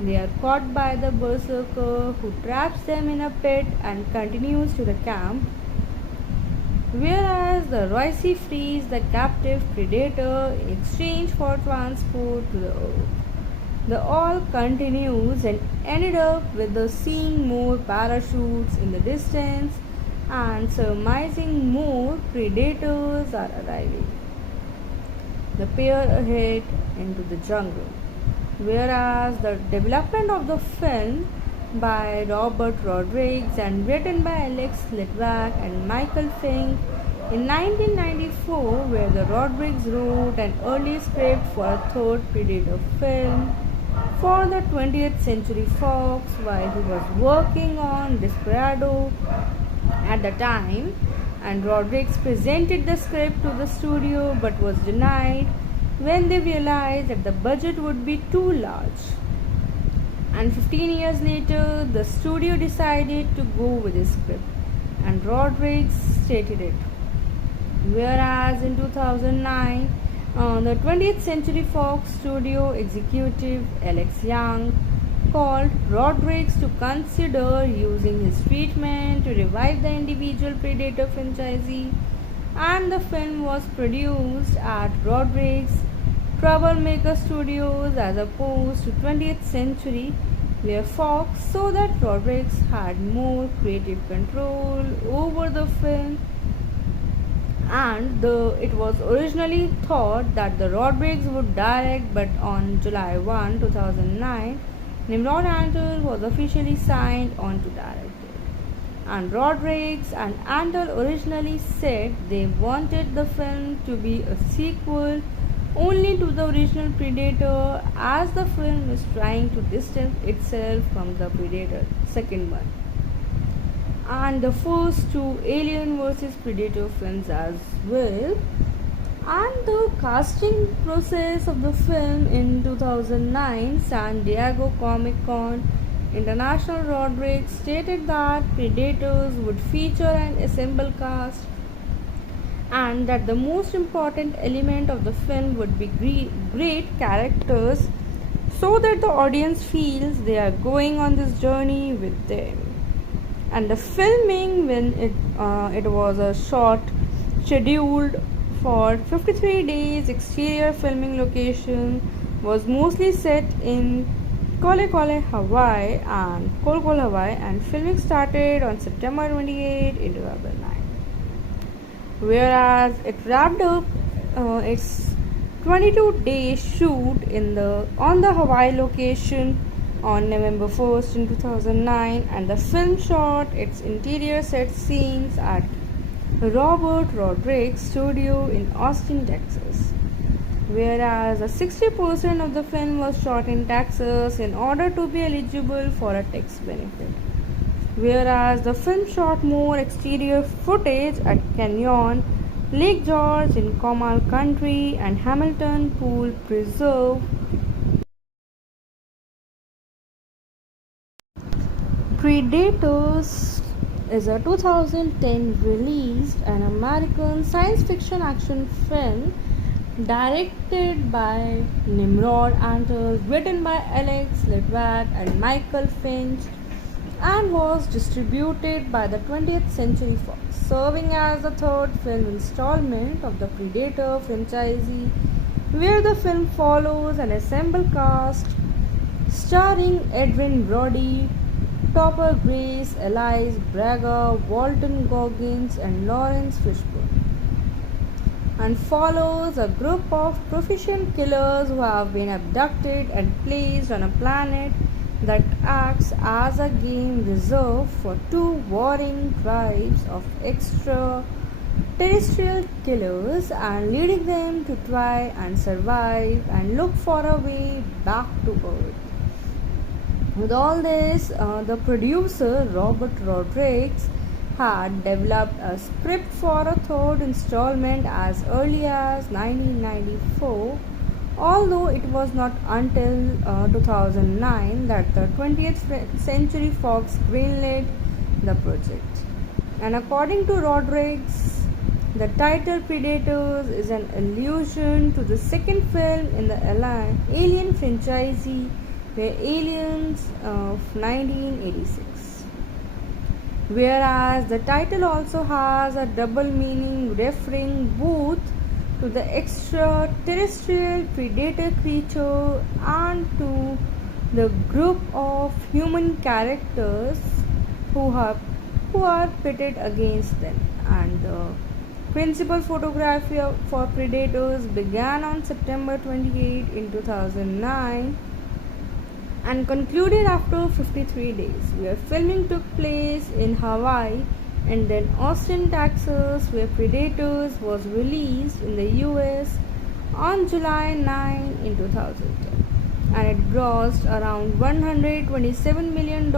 They are caught by the Berserker, who traps them in a pit and continues to the camp, whereas the Royce frees the captive predator in exchange for transport to the Earth. The all continues and ended up with the seeing more parachutes in the distance and surmising more predators are arriving. The pair head into the jungle, whereas the development of the film by Robert Rodriguez and written by Alex Litvak and Michael Fink in 1994, where the Rodriguez wrote an early script for a third Predator film for the 20th Century Fox while he was working on Desperado at the time, and Rodriguez presented the script to the studio but was denied when they realized that the budget would be too large. And 15 years later, the studio decided to go with his script, and Rodriguez stated it. Whereas in 2009, the 20th Century Fox studio executive Alex Young called Rodriguez to consider using his treatment to revive the individual Predator franchise, and the film was produced at Rodriguez Troublemaker Studios as opposed to 20th Century, where Fox saw that Rodriguez had more creative control over the film, and it was originally thought that the Rodriguez would direct, but on July 1, 2009, Nimrod Antal was officially signed on to direct it. And Rodriguez and Antal originally said they wanted the film to be a sequel only to the original Predator, as the film is trying to distance itself from the Predator second one and the first two Alien vs Predator films as well. And the casting process of the film in 2009, San Diego Comic Con International, Rodriguez stated that Predators would feature an assembled cast and that the most important element of the film would be great characters so that the audience feels they are going on this journey with them. And the filming, when it was a short scheduled for 53 days, exterior filming location was mostly set in Kole Hawaii and Kolkol, Hawaii, and filming started on September 28 in 2009. Whereas it wrapped up its 22-day shoot on the Hawaii location on November 1st in 2009, and the film shot its interior set scenes at Robert Rodriguez Studio in Austin, Texas. Whereas 60% of the film was shot in Texas in order to be eligible for a tax benefit. Whereas the film shot more exterior footage at Canyon, Lake George in Comal County, and Hamilton Pool Preserve. Predators is a 2010 released an American science fiction action film directed by Nimrod Antal, written by Alex Litvak and Michael Finch, and was distributed by the 20th Century Fox, serving as the third film installment of the Predator franchise, where the film follows an assembled cast starring Adrien Brody, Topper Grace, Elise Braga, Walton Goggins, and Lawrence Fishburne, and follows a group of proficient killers who have been abducted and placed on a planet that acts as a game reserve for two warring tribes of extraterrestrial killers, and leading them to try and survive and look for a way back to Earth. With all this, the producer Robert Rodriguez had developed a script for a third installment as early as 1994, although it was not until 2009 that the 20th Century Fox greenlit the project. And according to Rodriguez, the title Predators is an allusion to the second film in the Alien franchise, where Aliens of 1986. Whereas the title also has a double meaning, referring both to the extraterrestrial predator creature and to the group of human characters who are pitted against them. And the principal photography for Predators began on September 28 in 2009 and concluded after 53 days, where filming took place in Hawaii and then Austin, Texas, where Predators was released in the US on July 9 in 2010, and it grossed around $127 million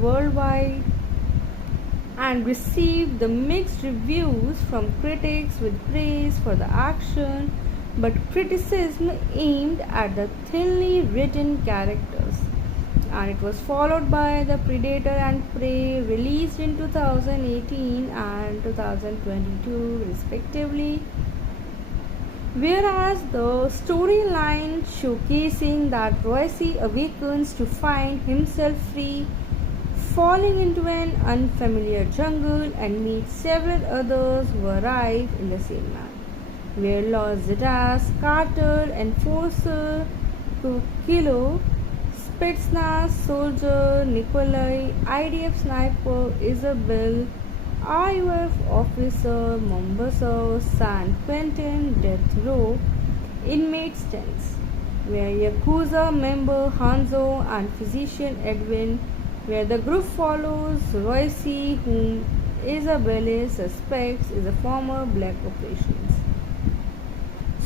worldwide and received the mixed reviews from critics, with praise for the action but criticism aimed at the thinly written characters. And it was followed by The Predator and Prey, released in 2018 and 2022 respectively, whereas the storyline showcasing that Royce awakens to find himself free falling into an unfamiliar jungle and meet several others who arrive in the same man. Where Los Zetas, Carter, Enforcer, Kilo, Spetsnaz soldier Nikolai, IDF sniper Isabel, IUF officer Mombasa, San Quentin, death row, inmates tents, where Yakuza member Hanzo and physician Edwin, where the group follows Royce, whom Isabelle suspects is a former black operations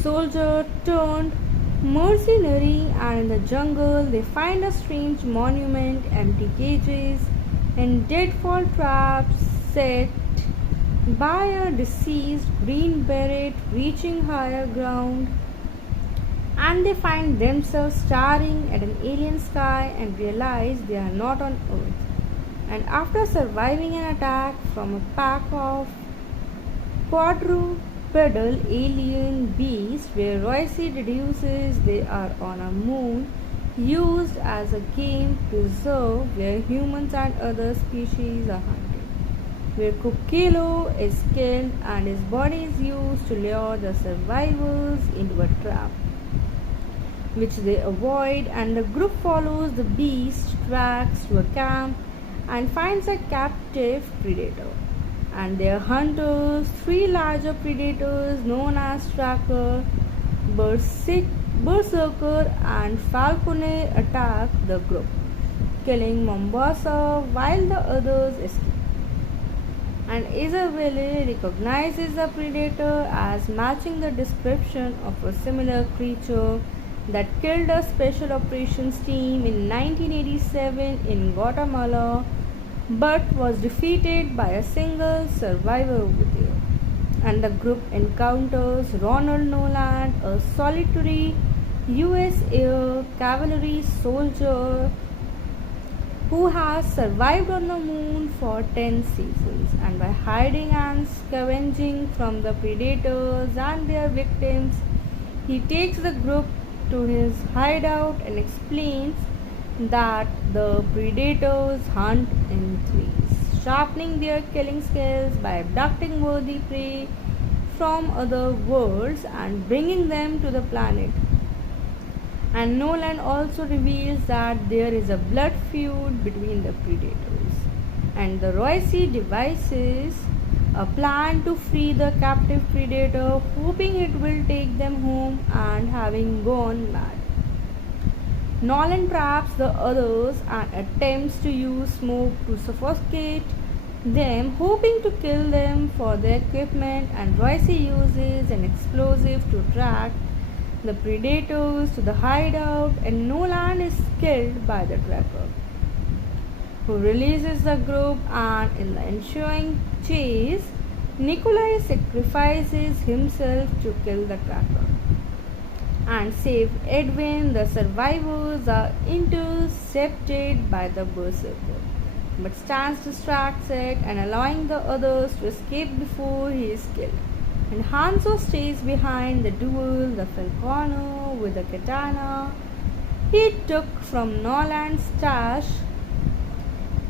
soldier turned mercenary, and in the jungle they find a strange monument, empty cages, and deadfall traps set by a deceased green beret reaching higher ground, and they find themselves staring at an alien sky and realize they are not on Earth. And after surviving an attack from a pack of quadrupedal alien beasts, where Royce deduces they are on a moon used as a game preserve where humans and other species are hunted, where Kukilo is killed and his body is used to lure the survivors into a trap, which they avoid, and the group follows the beast tracks to a camp and finds a captive predator. And their hunters, three larger predators known as Tracker, Berserker, and Falcone attack the group, killing Mombasa while the others escape. And Isabelle recognizes the predator as matching the description of a similar creature that killed a special operations team in 1987 in Guatemala, but was defeated by a single survivor over there. And the group encounters Ronald Nolan, a solitary US Air Cavalry soldier who has survived on the moon for 10 seasons, and by hiding and scavenging from the predators and their victims, he takes the group to his hideout and explains that the predators hunt in threes, sharpening their killing skills by abducting worthy prey from other worlds and bringing them to the planet. And Nolan also reveals that there is a blood feud between the predators, and the Royce devises a plan to free the captive predator, hoping it will take them home, and having gone mad, Nolan traps the others and attempts to use smoke to suffocate them, hoping to kill them for their equipment, and Royce uses an explosive to track the predators to the hideout, and Nolan is killed by the tracker, who releases the group, and in the ensuing chase, Nikolai sacrifices himself to kill the tracker and save Edwin. The survivors are intercepted by the Berserker, but Stans distracts it and allowing the others to escape before he is killed. And Hanzo stays behind the duel the Falconer with the katana he took from Nolan's stash,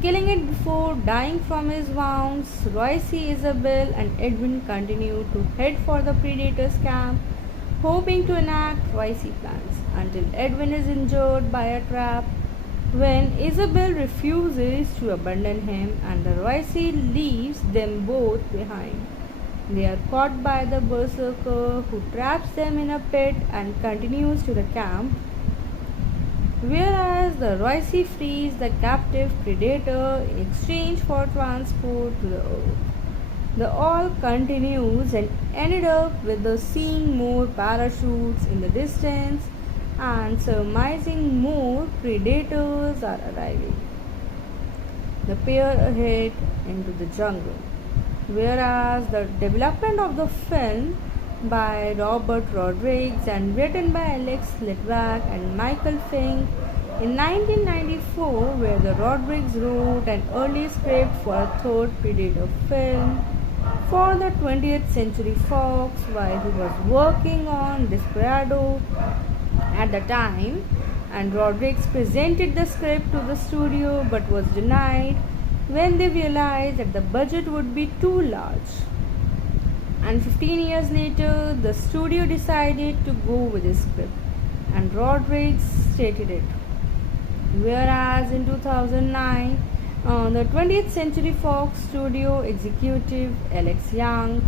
killing it before dying from his wounds. Royce, Isabel, and Edwin continue to head for the Predator's camp, hoping to enact Royce plans, until Edwin is injured by a trap when Isabel refuses to abandon him, and the Royce leaves them both behind. They are caught by the Berserker, who traps them in a pit and continues to the camp, whereas the Royce frees the captive Predator in exchange for transport to the Earth. The all continues and ended up with the seeing more parachutes in the distance and surmising more predators are arriving. The pair head into the jungle, whereas the development of the film by Robert Rodriguez and written by Alex Litvak and Michael Fink in 1994, where the Rodriguez wrote an early script for a third Predator film for the 20th Century Fox while he was working on Desperado at the time, and Rodriguez presented the script to the studio but was denied when they realized that the budget would be too large. And 15 years later, the studio decided to go with the script, and Rodriguez stated it. Whereas in 2009, the 20th Century Fox studio executive Alex Young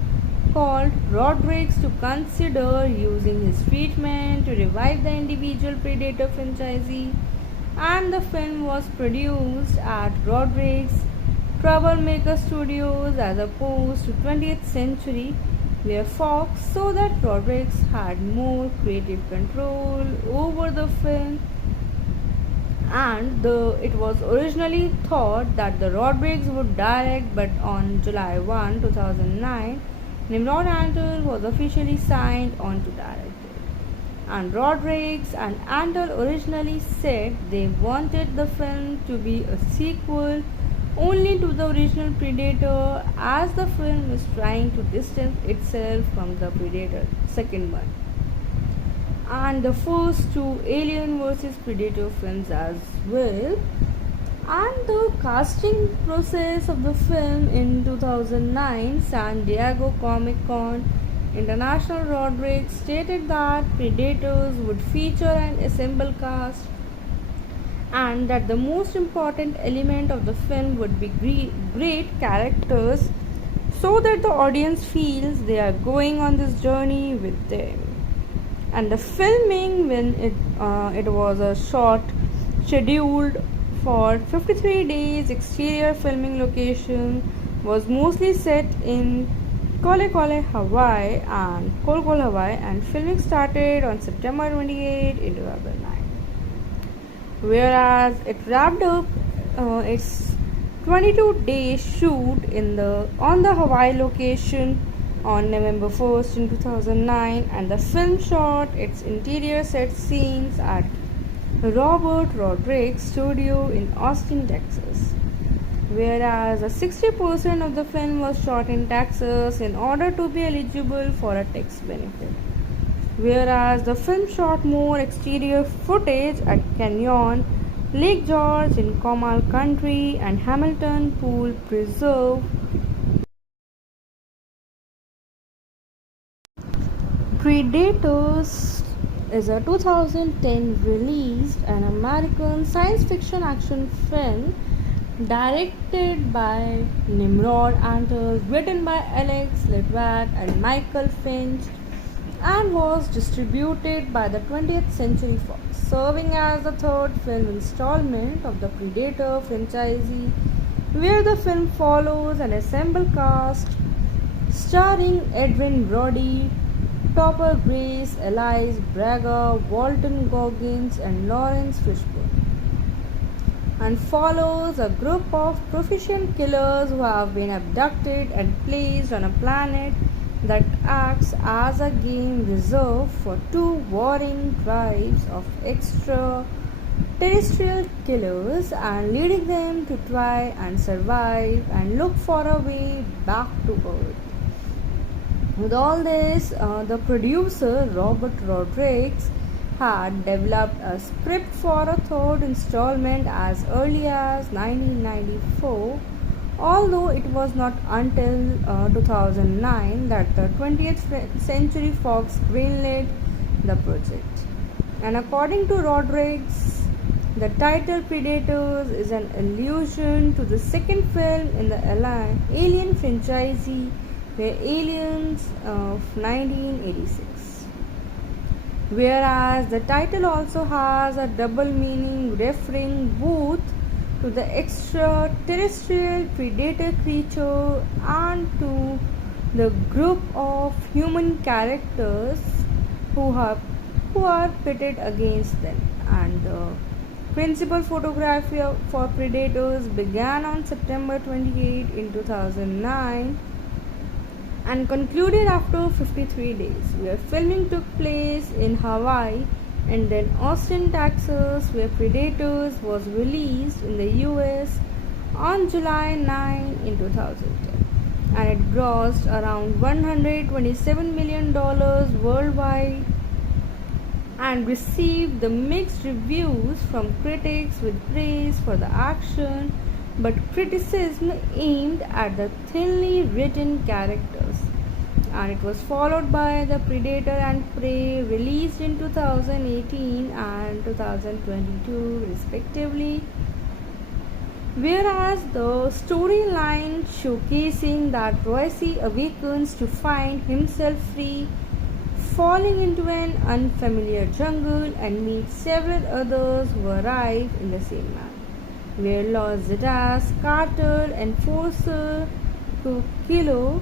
called Rodriguez to consider using his treatment to revive the individual Predator franchise, and the film was produced at Rodriguez Troublemaker Studios as opposed to 20th Century, where Fox saw that Rodriguez had more creative control over the film, and it was originally thought that the Rodriguez would direct, but on July 1, 2009, Nimrod Antal was officially signed on to direct it. And Rodriguez and Antal originally said they wanted the film to be a sequel only to the original Predator, as the film is trying to distance itself from the Predator second one and the first two Alien vs Predator films as well. And the casting process of the film in 2009, San Diego Comic Con International, Rodriguez stated that Predators would feature an assembled cast and that the most important element of the film would be great characters, so that the audience feels they are going on this journey with them. And the filming, when it was a short scheduled for 53 days, exterior filming location was mostly set in Kolekole, Hawaii and filming started on September 28 in 2009. Whereas it wrapped up its 22-day shoot on the Hawaii location on November 1st in 2009, and the film shot its interior set scenes at Robert Rodriguez Studio in Austin, Texas. Whereas 60% of the film was shot in Texas in order to be eligible for a tax benefit. Whereas the film shot more exterior footage at Canyon, Lake George in Comal County, and Hamilton Pool Preserve. Predators is a 2010 released an American science fiction action film directed by Nimrod Antal, written by Alex Litvak and Michael Finch, and was distributed by the 20th Century Fox, serving as the third film installment of the Predator franchise, where the film follows an assembled cast starring Adrien Brody, Topper Grace, Elise Braga, Walton Goggins, and Lawrence Fishburne, and follows a group of proficient killers who have been abducted and placed on a planet that acts as a game reserve for two warring tribes of extraterrestrial killers, and leading them to try and survive and look for a way back to Earth. With all this, the producer Robert Rodriguez had developed a script for a third installment as early as 1994, although it was not until 2009 that the 20th Century Fox greenlit the project. And according to Rodriguez, the title Predators is an allusion to the second film in the Alien franchise, where Aliens of 1986. Whereas the title also has a double meaning, referring both to the extraterrestrial predator creature and to the group of human characters who are pitted against them. And the principal photography for Predators began on September 28 in 2009 and concluded after 53 days, where filming took place in Hawaii and then Austin, Texas, where Predators was released in the US on July 9 in 2010, and it grossed around $127 million worldwide and received the mixed reviews from critics, with praise for the action but criticism aimed at the thinly written characters. And it was followed by The Predator and Prey, released in 2018 and 2022 respectively, whereas the storyline showcasing that Royce awakens to find himself free, falling into an unfamiliar jungle and meets several others who arrive in the same man, where Los Zetas, Carter, Enforcer, Kilo,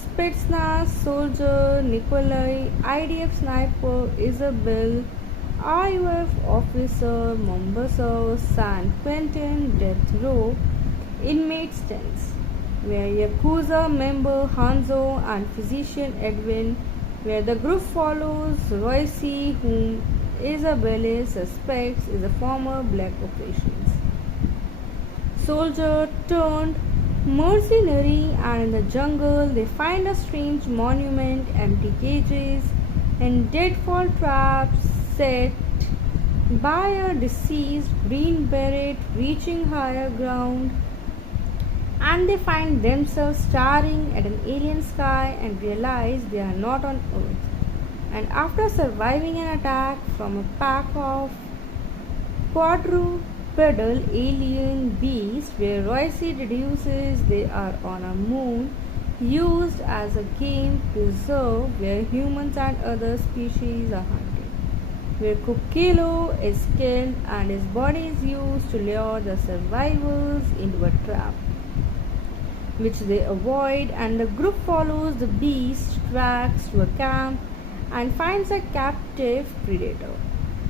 Spetsnaz soldier Nikolai, IDF sniper Isabel, RUF officer Mombasa, San Quentin death row inmates tents, where Yakuza member Hanzo and physician Edwin, where the group follows Royce, whom Isabelle suspects is a former Black Operations soldier turned mercenary, and in the jungle they find a strange monument, empty cages, and deadfall traps set by a deceased green beret reaching higher ground, and they find themselves staring at an alien sky and realize they are not on Earth. And after surviving an attack from a pack of quadrupedal alien beasts, where Royce deduces they are on a moon used as a game preserve where humans and other species are hunted, where Kukilo is killed and his body is used to lure the survivors into a trap, which they avoid, and the group follows the beast tracks to a camp and finds a captive predator.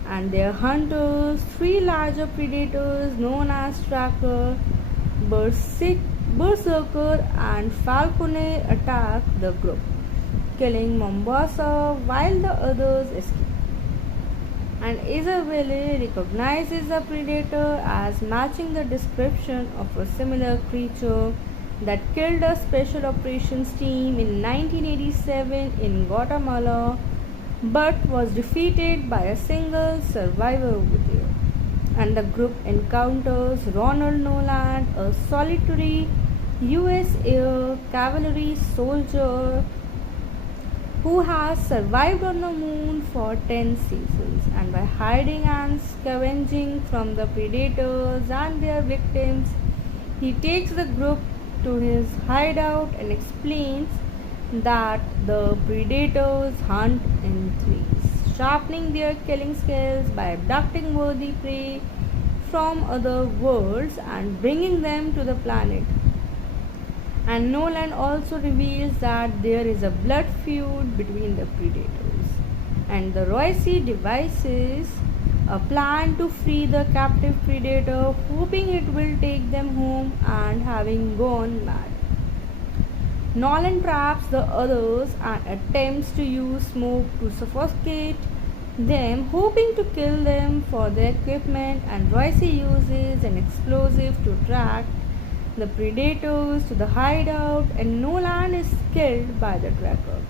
And their hunters, three larger predators known as Tracker, Berserker, and Falcone, attack the group, killing Mombasa while the others escape. And Isabelle recognizes the predator as matching the description of a similar creature that killed a special operations team in 1987 in Guatemala, but was defeated by a single survivor over there. And the group encounters Ronald Noland, a solitary US Air Cavalry soldier who has survived on the moon for 10 seasons, and by hiding and scavenging from the predators and their victims, he takes the group to his hideout and explains that the predators hunt in threes, sharpening their killing skills by abducting worthy prey from other worlds and bringing them to the planet. And Nolan also reveals that there is a blood feud between the predators, and the Royce devises a plan to free the captive predator, hoping it will take them home, and having gone mad, Nolan traps the others and attempts to use smoke to suffocate them, hoping to kill them for their equipment, and Royce uses an explosive to track the predators to the hideout, and Nolan is killed by the tracker,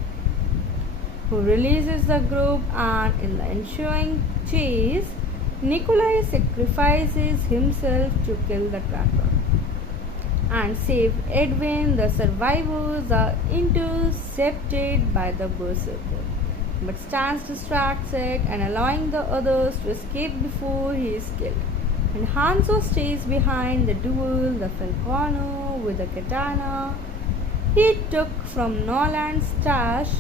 who releases the group, and in the ensuing chase, Nikolai sacrifices himself to kill the tracker and save Edwin. The survivors are intercepted by the Berserker, but Stans distracts it and allowing the others to escape before he is killed. And Hanzo stays behind the duel, the Falcone with the katana he took from Nolan's stash,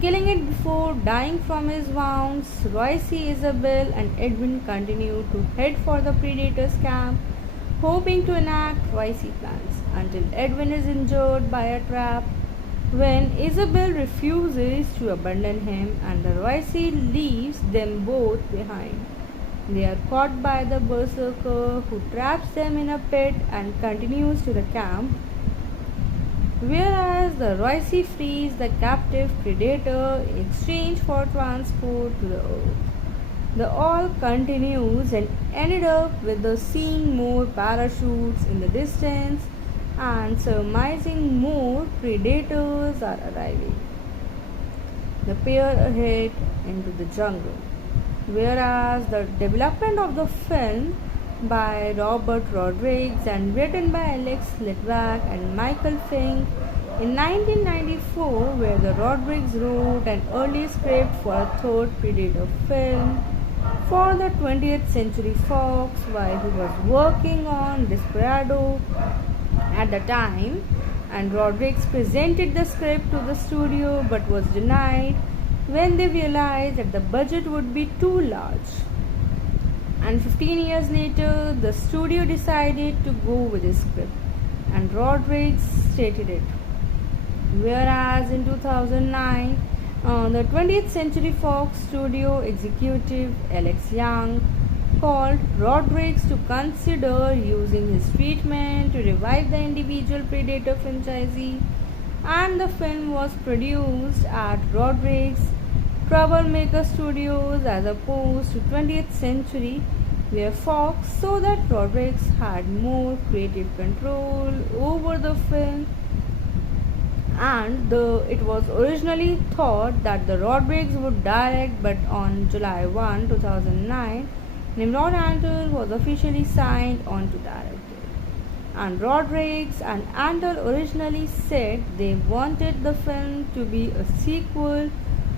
killing it before dying from his wounds. Royce, Isabel, and Edwin continue to head for the Predator's camp, hoping to enact Royce plans, until Edwin is injured by a trap when Isabel refuses to abandon him, and the Royce leaves them both behind. They are caught by the Berserker, who traps them in a pit and continues to the camp, whereas the Royce frees the captive predator in exchange for transport to the Earth. The all continues and ended up with the seeing more parachutes in the distance and surmising more predators are arriving. The pair head into the jungle, whereas the development of the film by Robert Rodriguez and written by Alex Litvak and Michael Fink in 1994, where the Rodriguez wrote an early script for a third Predator film for the 20th Century Fox while he was working on Desperado at the time, and Rodriguez presented the script to the studio but was denied when they realized that the budget would be too large. And 15 years later, the studio decided to go with his script, and Rodriguez stated it. Whereas in 2009, the 20th Century Fox studio executive Alex Young called Rodriguez to consider using his treatment to revive the individual Predator franchise, and the film was produced at Rodriguez Troublemaker Studios as opposed to 20th Century, where Fox saw that Rodriguez had more creative control over the film, and it was originally thought that the Rodriguez would direct, but on July 1, 2009, Nimrod Antal was officially signed on to direct it. And Rodriguez and Antal originally said they wanted the film to be a sequel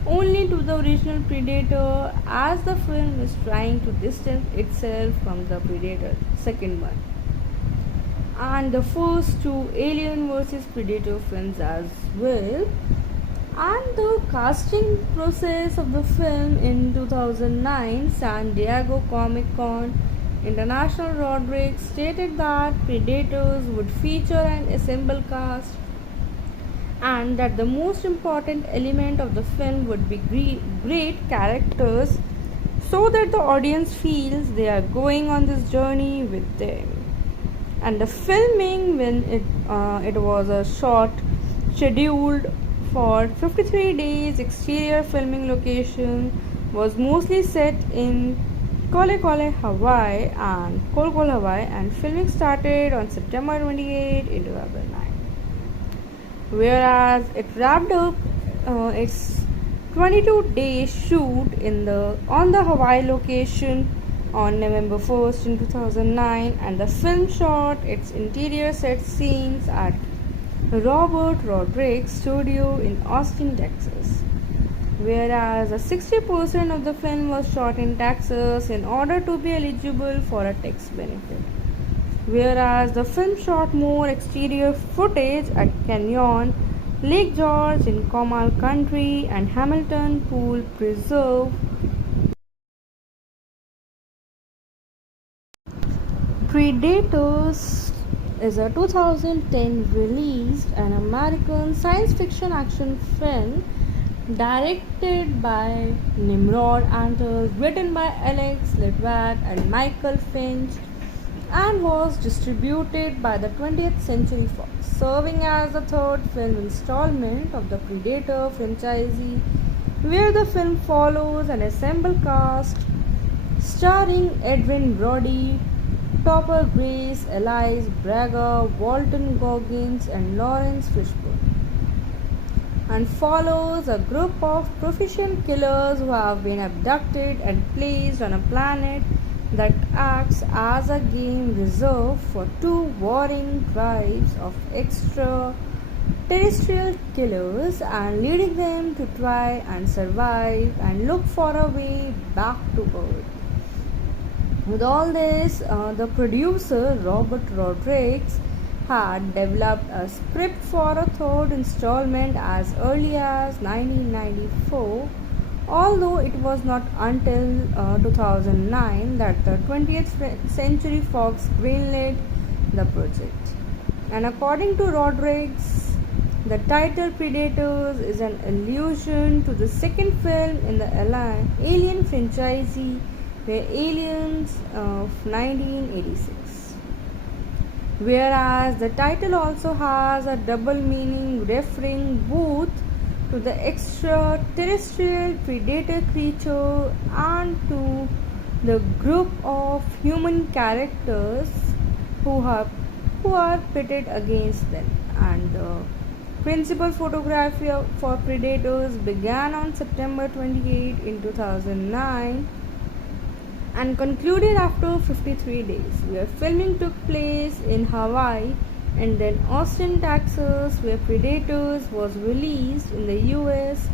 only to the original Predator, as the film is trying to distance itself from the Predator second one and the first two Alien vs Predator films as well. And the casting process of the film in 2009 San Diego Comic Con International, Rodriguez stated that Predators would feature an assembled cast and that the most important element of the film would be great characters so that the audience feels they are going on this journey with them. And the filming, when it was a short scheduled for 53 days, exterior filming location was mostly set in Kolekole, Hawaii and Kolkol, Hawaii, and filming started on September 28 in 2009. Whereas it wrapped up its 22-day shoot on the Hawaii location on November 1st in 2009, and the film shot its interior set scenes at Robert Rodriguez studio in Austin, Texas. Whereas 60% of the film was shot in Texas in order to be eligible for a tax benefit. Whereas the film shot more exterior footage at Canyon, Lake George in Comal Country, and Hamilton Pool Preserve. Predators is a 2010 released an American science fiction action film directed by Nimrod Antal, written by Alex Litvak and Michael Finch, and was distributed by the 20th Century Fox, serving as the third film installment of the Predator franchise, where the film follows an assembled cast starring Adrien Brody, Topper Grace, Elise Braga, Walton Goggins, and Lawrence Fishburne, and follows a group of proficient killers who have been abducted and placed on a planet that acts as a game reserve for two warring tribes of extraterrestrial killers, and leading them to try and survive and look for a way back to Earth. With all this, the producer Robert Rodriguez had developed a script for a third installment as early as 1994, although it was not until 2009 that the 20th Century Fox greenlit the project. And according to Rodriguez, the title Predators is an allusion to the second film in the Alien franchise, the Aliens of 1986. Whereas the title also has a double meaning, referring both to the extraterrestrial predator creature and to the group of human characters who are pitted against them. And the principal photography for Predators began on September 28 in 2009, and concluded after 53 days, where filming took place in Hawaii and then Austin, Texas, where Predators was released in the US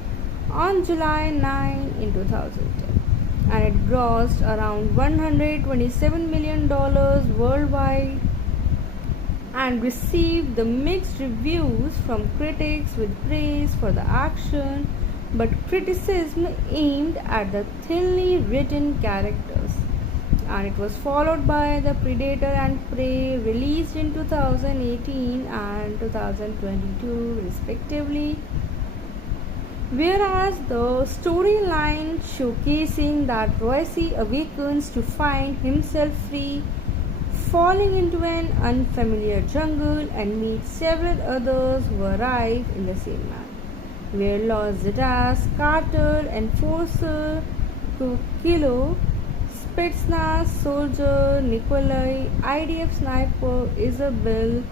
on July 9 in 2010, and it grossed around $127 million worldwide and received the mixed reviews from critics with praise for the action but criticism aimed at the thinly written characters. And it was followed by The Predator and Prey, released in 2018 and 2022 respectively, whereas the storyline showcasing that Royce awakens to find himself free, falling into an unfamiliar jungle and meets several others who arrive in the same manner, where Los Zetas, Carter, Enforcer, Kilo, Spetsnaz soldier Nikolai, IDF sniper Isabel,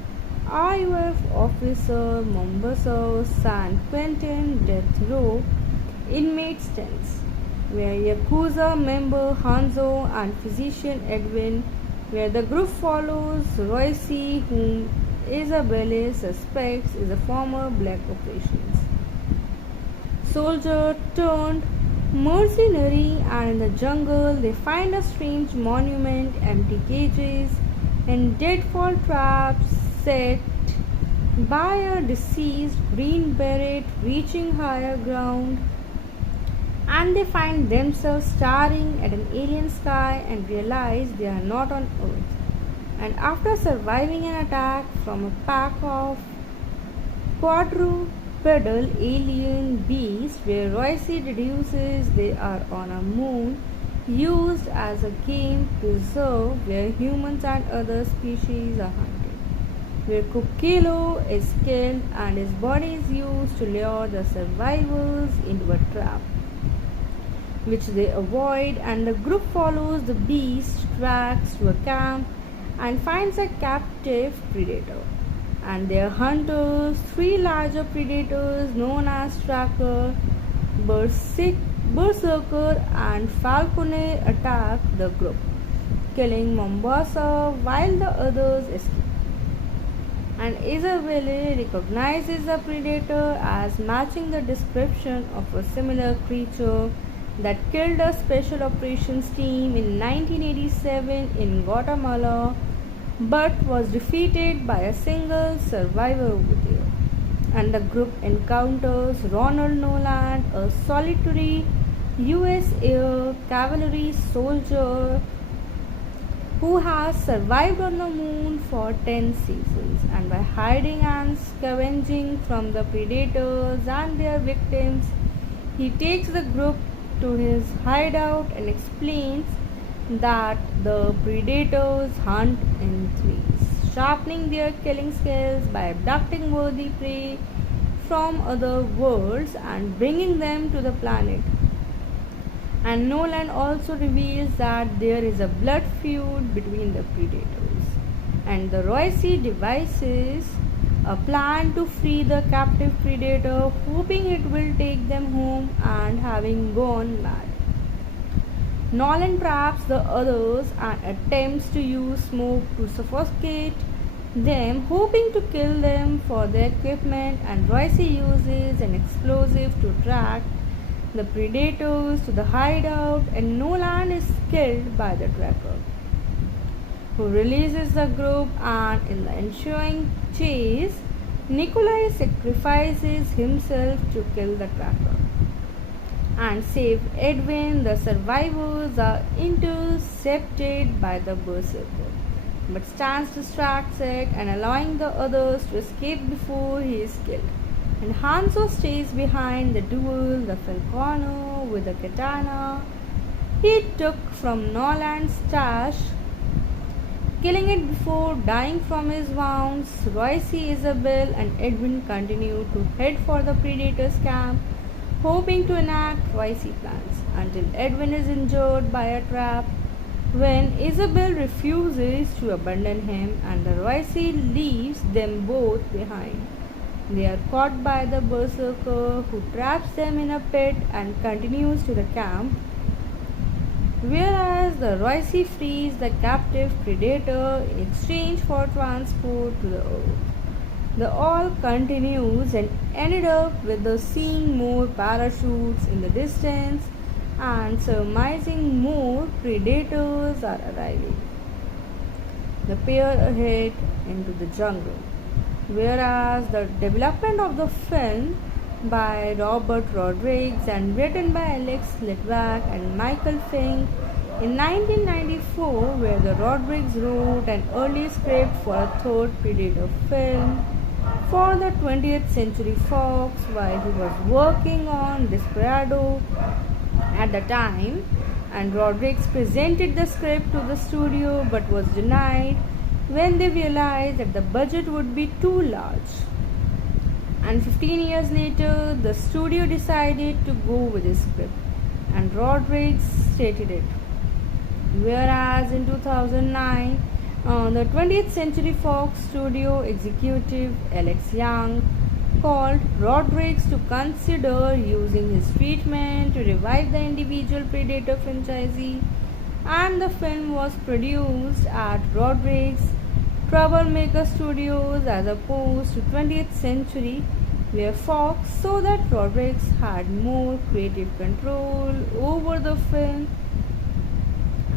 RUF officer Mombasa, San Quentin death row inmates tents, where Yakuza member Hanzo and physician Edwin, where the group follows Royce, whom Isabelle suspects is a former black operations soldier turned mercenary, and in the jungle they find a strange monument, empty cages, and deadfall traps set by a deceased green beret reaching higher ground, and they find themselves staring at an alien sky and realize they are not on Earth. And after surviving an attack from a pack of quadrupedal alien beasts, where Royce deduces they are on a moon used as a game preserve where humans and other species are hunted, where Kukilo is killed and his body is used to lure the survivors into a trap, which they avoid, and the group follows the beast tracks to a camp and finds a captive predator. And their hunters, three larger predators known as Tracker, Berserker, and Falcone, attack the group, killing Mombasa while the others escape. And Isabelle recognizes the predator as matching the description of a similar creature that killed a special operations team in 1987 in Guatemala but was defeated by a single survivor over there. And the group encounters Ronald Nolan, a solitary US Air Cavalry soldier who has survived on the moon for 10 seasons, and by hiding and scavenging from the predators and their victims, he takes the group to his hideout and explains that the predators hunt in threes, sharpening their killing skills by abducting worthy prey from other worlds and bringing them to the planet. And Nolan also reveals that there is a blood feud between the predators, and the Royce devises a plan to free the captive predator, hoping it will take them home, and having gone mad, Nolan traps the others and attempts to use smoke to suffocate them, hoping to kill them for their equipment, and Royce uses an explosive to track the predators to the hideout, and Nolan is killed by the tracker, who releases the group, and in the ensuing chase, Nikolai sacrifices himself to kill the tracker and save Edwin. The survivors are intercepted by the Berserker, but Stans distracts it and allowing the others to escape before he is killed. And Hanzo stays behind the duel the Falcone with the katana he took from Nolan's stash, killing it before dying from his wounds. Royce, Isabel, and Edwin continue to head for the Predator's camp, hoping to enact Royce plans, until Edwin is injured by a trap when Isabel refuses to abandon him, and the Royce leaves them both behind. They are caught by the Berserker, who traps them in a pit and continues to the camp, whereas the Roissy frees the captive predator in exchange for transport to the Earth. The all continues and ended up with the seeing more parachutes in the distance and surmising more predators are arriving. The pair head into the jungle. Whereas the development of the film by Robert Rodriguez and written by Alex Litvak and Michael Fink in 1994, where the Rodriguez wrote an early script for a third Predator film for the 20th Century Fox while he was working on Desperado at the time, and Rodriguez presented the script to the studio but was denied when they realized that the budget would be too large. And 15 years later, the studio decided to go with his script, and Rodriguez stated it. Whereas in 2009, the 20th Century Fox studio executive Alex Young called Rodriguez to consider using his treatment to revive the individual Predator franchise, and the film was produced at Rodriguez Troublemaker Studios as opposed to 20th Century, where Fox saw that Rodriguez had more creative control over the film,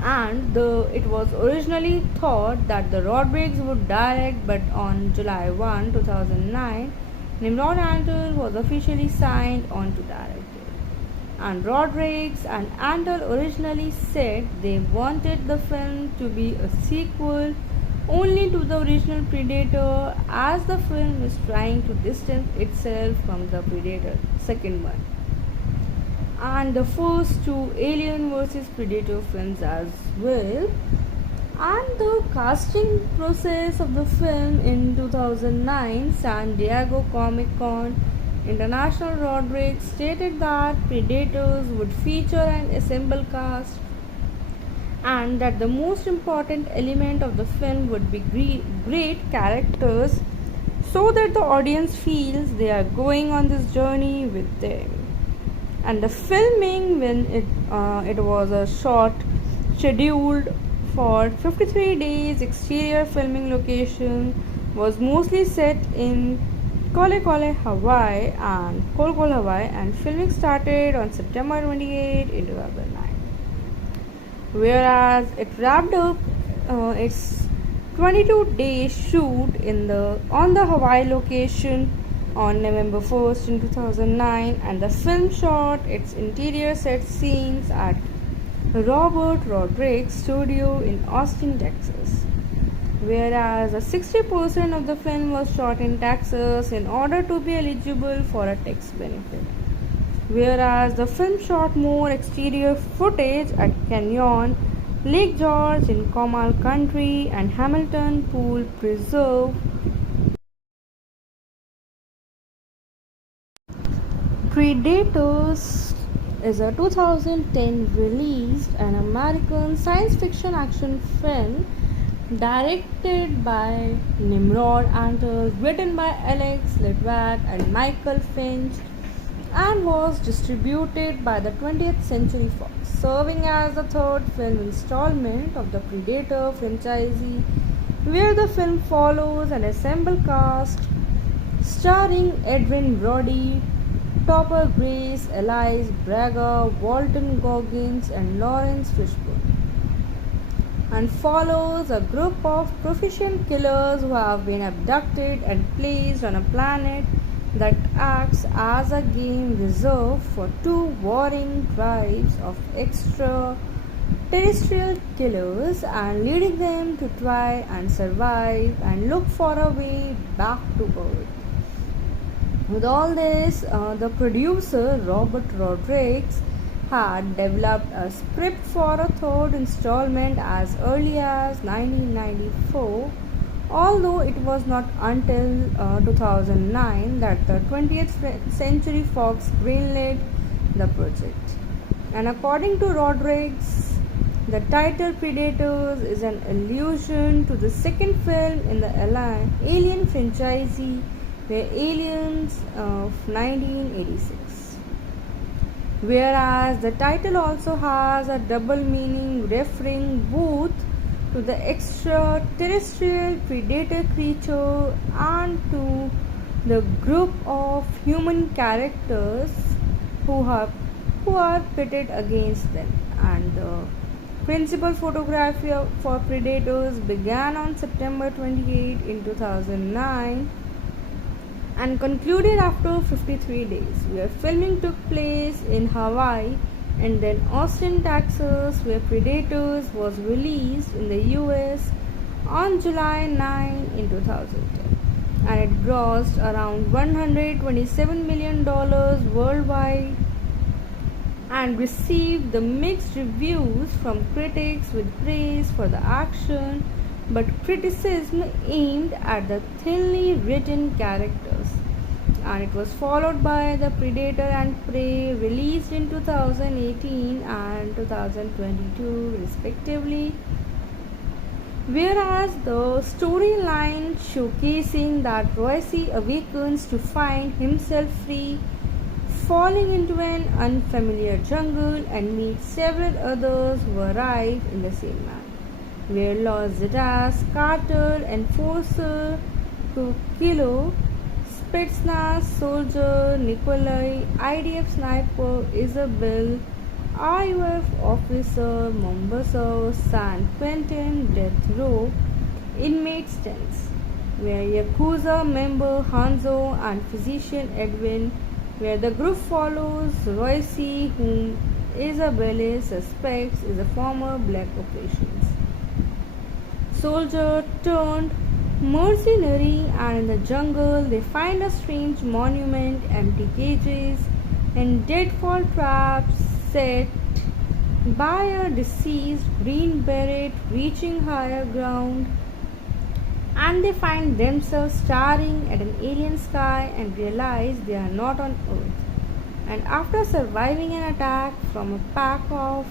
and it was originally thought that the Rodriguez would direct, but on July 1, 2009, Nimrod Antal was officially signed on to direct it. And Rodriguez and Antal originally said they wanted the film to be a sequel only to the original Predator, as the film is trying to distance itself from the Predator second one and the first two Alien vs Predator films as well. And the casting process of the film in 2009 San Diego Comic Con International, Rodriguez stated that Predators would feature an ensemble cast and that the most important element of the film would be great characters so that the audience feels they are going on this journey with them. And the filming, when it was a short scheduled for 53 days, exterior filming location was mostly set in Kolekole, Hawaii and Kolkol, Hawaii, and filming started on September 28 in 2009. Whereas it wrapped up its 22-day shoot on the Hawaii location on November 1st in 2009, and the film shot its interior set scenes at Robert Rodriguez studio in Austin, Texas. Whereas 60% of the film was shot in Texas in order to be eligible for a tax benefit. Whereas the film shot more exterior footage at Canyon, Lake George in Comal County, and Hamilton Pool Preserve. Predators is a 2010 released an American science fiction action film directed by Nimrod Antal, written by Alex Litvak and Michael Finch, and was distributed by the 20th Century Fox, serving as the third film installment of the Predator franchise, where the film follows an ensemble cast starring Adrien Brody, Topper Grace, Elise Braga, Walton Goggins, and Lawrence Fishburne, and follows a group of proficient killers who have been abducted and placed on a planet that acts as a game reserve for two warring tribes of extraterrestrial killers, and leading them to try and survive and look for a way back to Earth. With all this, the producer Robert Rodriguez had developed a script for a third installment as early as 1994, although it was not until 2009 that the 20th Century Fox greenlit the project. And according to Rodriguez, the title Predators is an allusion to the second film in the Alien franchise, The Aliens of 1986. whereas the title also has a double meaning referring both to the extraterrestrial predator creature and to the group of human characters who are who are pitted against them. And the principal photography for Predators began on September 28 in 2009 and concluded after 53 days, where filming took place in Hawaii and then Austin, Texas, where Predators was released in the US on July 9 in 2010, and it grossed around $127 million worldwide and received the mixed reviews from critics with praise for the action but criticism aimed at the thinly written characters. And it was followed by The Predator and Prey, released in 2018 and 2022 respectively, whereas the storyline showcasing that Royce awakens to find himself free, falling into an unfamiliar jungle and meets several others who arrive in the same manner, where Los Zetas, Carter, Enforcer, Kilo, Spetsnaz soldier Nikolai, IDF sniper Isabel, RUF officer Mombasa, San Quentin death row inmates tents, where Yakuza member Hanzo and physician Edwin, where the group follows Royce, whom Isabelle suspects is a former black operations soldier turned mercenary, and in the jungle they find a strange monument, empty cages, and deadfall traps set by a deceased green beret reaching higher ground, and they find themselves staring at an alien sky and realize they are not on Earth. And after surviving an attack from a pack of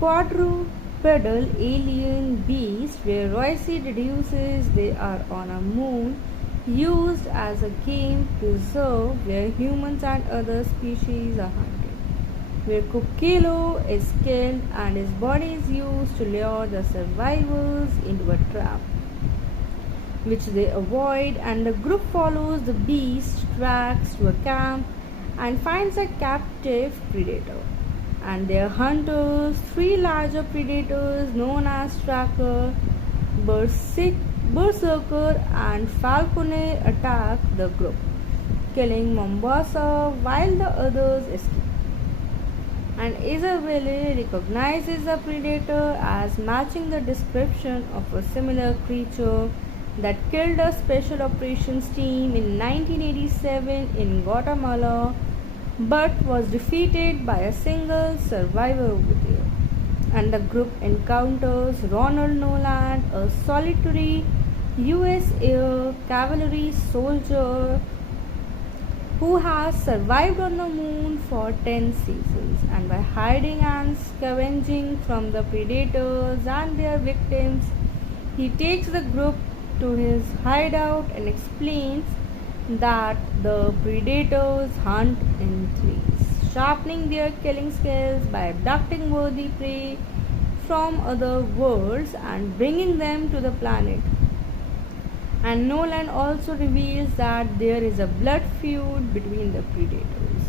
quadrupedal alien beasts, where Royce deduces they are on a moon used as a game preserve where humans and other species are hunted, where Kukilo is killed and his body is used to lure the survivors into a trap, which they avoid, and the group follows the beast tracks to a camp and finds a captive predator. And their hunters, three larger predators known as Tracker, Berserker, and Falcone, attack the group, killing Mombasa while the others escape. And Isabelle recognizes the predator as matching the description of a similar creature that killed a special operations team in 1987 in Guatemala but was defeated by a single survivor over there. And the group encounters Ronald Noland, a solitary US Air Cavalry soldier who has survived on the moon for 10 seasons, and by hiding and scavenging from the predators and their victims, he takes the group to his hideout and explains that the predators hunt in threes, sharpening their killing skills by abducting worthy prey from other worlds and bringing them to the planet. And Nolan also reveals that there is a blood feud between the predators,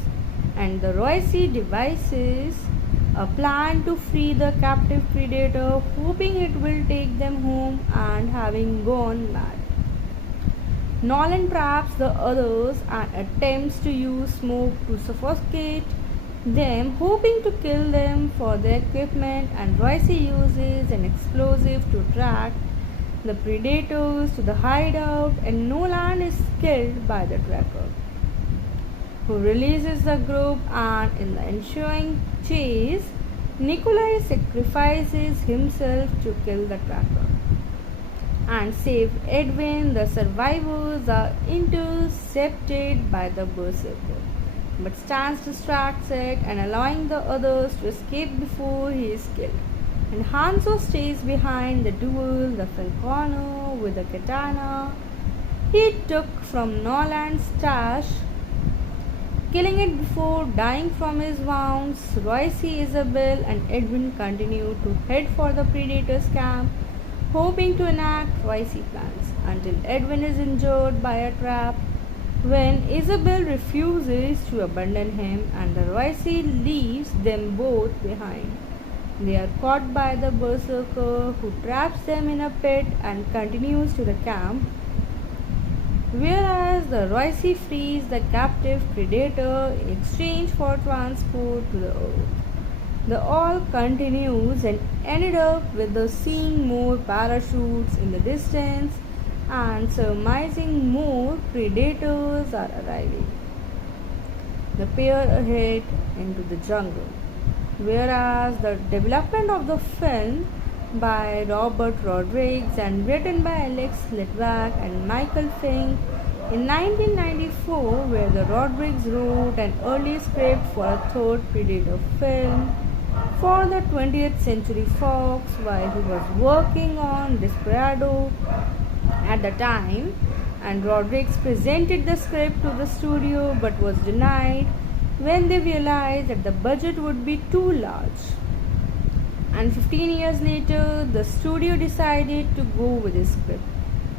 and the Royce devises a plan to free the captive predator, hoping it will take them home, and having gone mad, Nolan traps the others and attempts to use smoke to suffocate them, hoping to kill them for their equipment, and Royce uses an explosive to track the predators to the hideout, and Nolan is killed by the tracker, who releases the group, and in the ensuing chase, Nikolai sacrifices himself to kill the tracker and save Edwin. The survivors are intercepted by the Berserker, but Stans distracts it and allowing the others to escape before he is killed. And Hanzo stays behind the duel, the Falconer with a katana he took from Nolan's stash, Killing it before dying from his wounds, Royce, Isabel, and Edwin continue to head for the Predator's camp, hoping to enact Royce plans until Edwin is injured by a trap. When Isabel refuses to abandon him and the Royce leaves them both behind, they are caught by the berserker who traps them in a pit and continues to the camp, whereas the Royce frees the captive predator in exchange for transport to the Earth. The all continues and ended up with the seeing more parachutes in the distance and surmising more predators are arriving. The pair head into the jungle, whereas the development of the film by Robert Rodriguez and written by Alex Litvak and Michael Fink in 1994, where the Rodriguez wrote an early script for a third Predator film for the 20th Century Fox while he was working on Desperado at the time, and Rodriguez presented the script to the studio but was denied when they realized that the budget would be too large. And 15 years later, the studio decided to go with his script,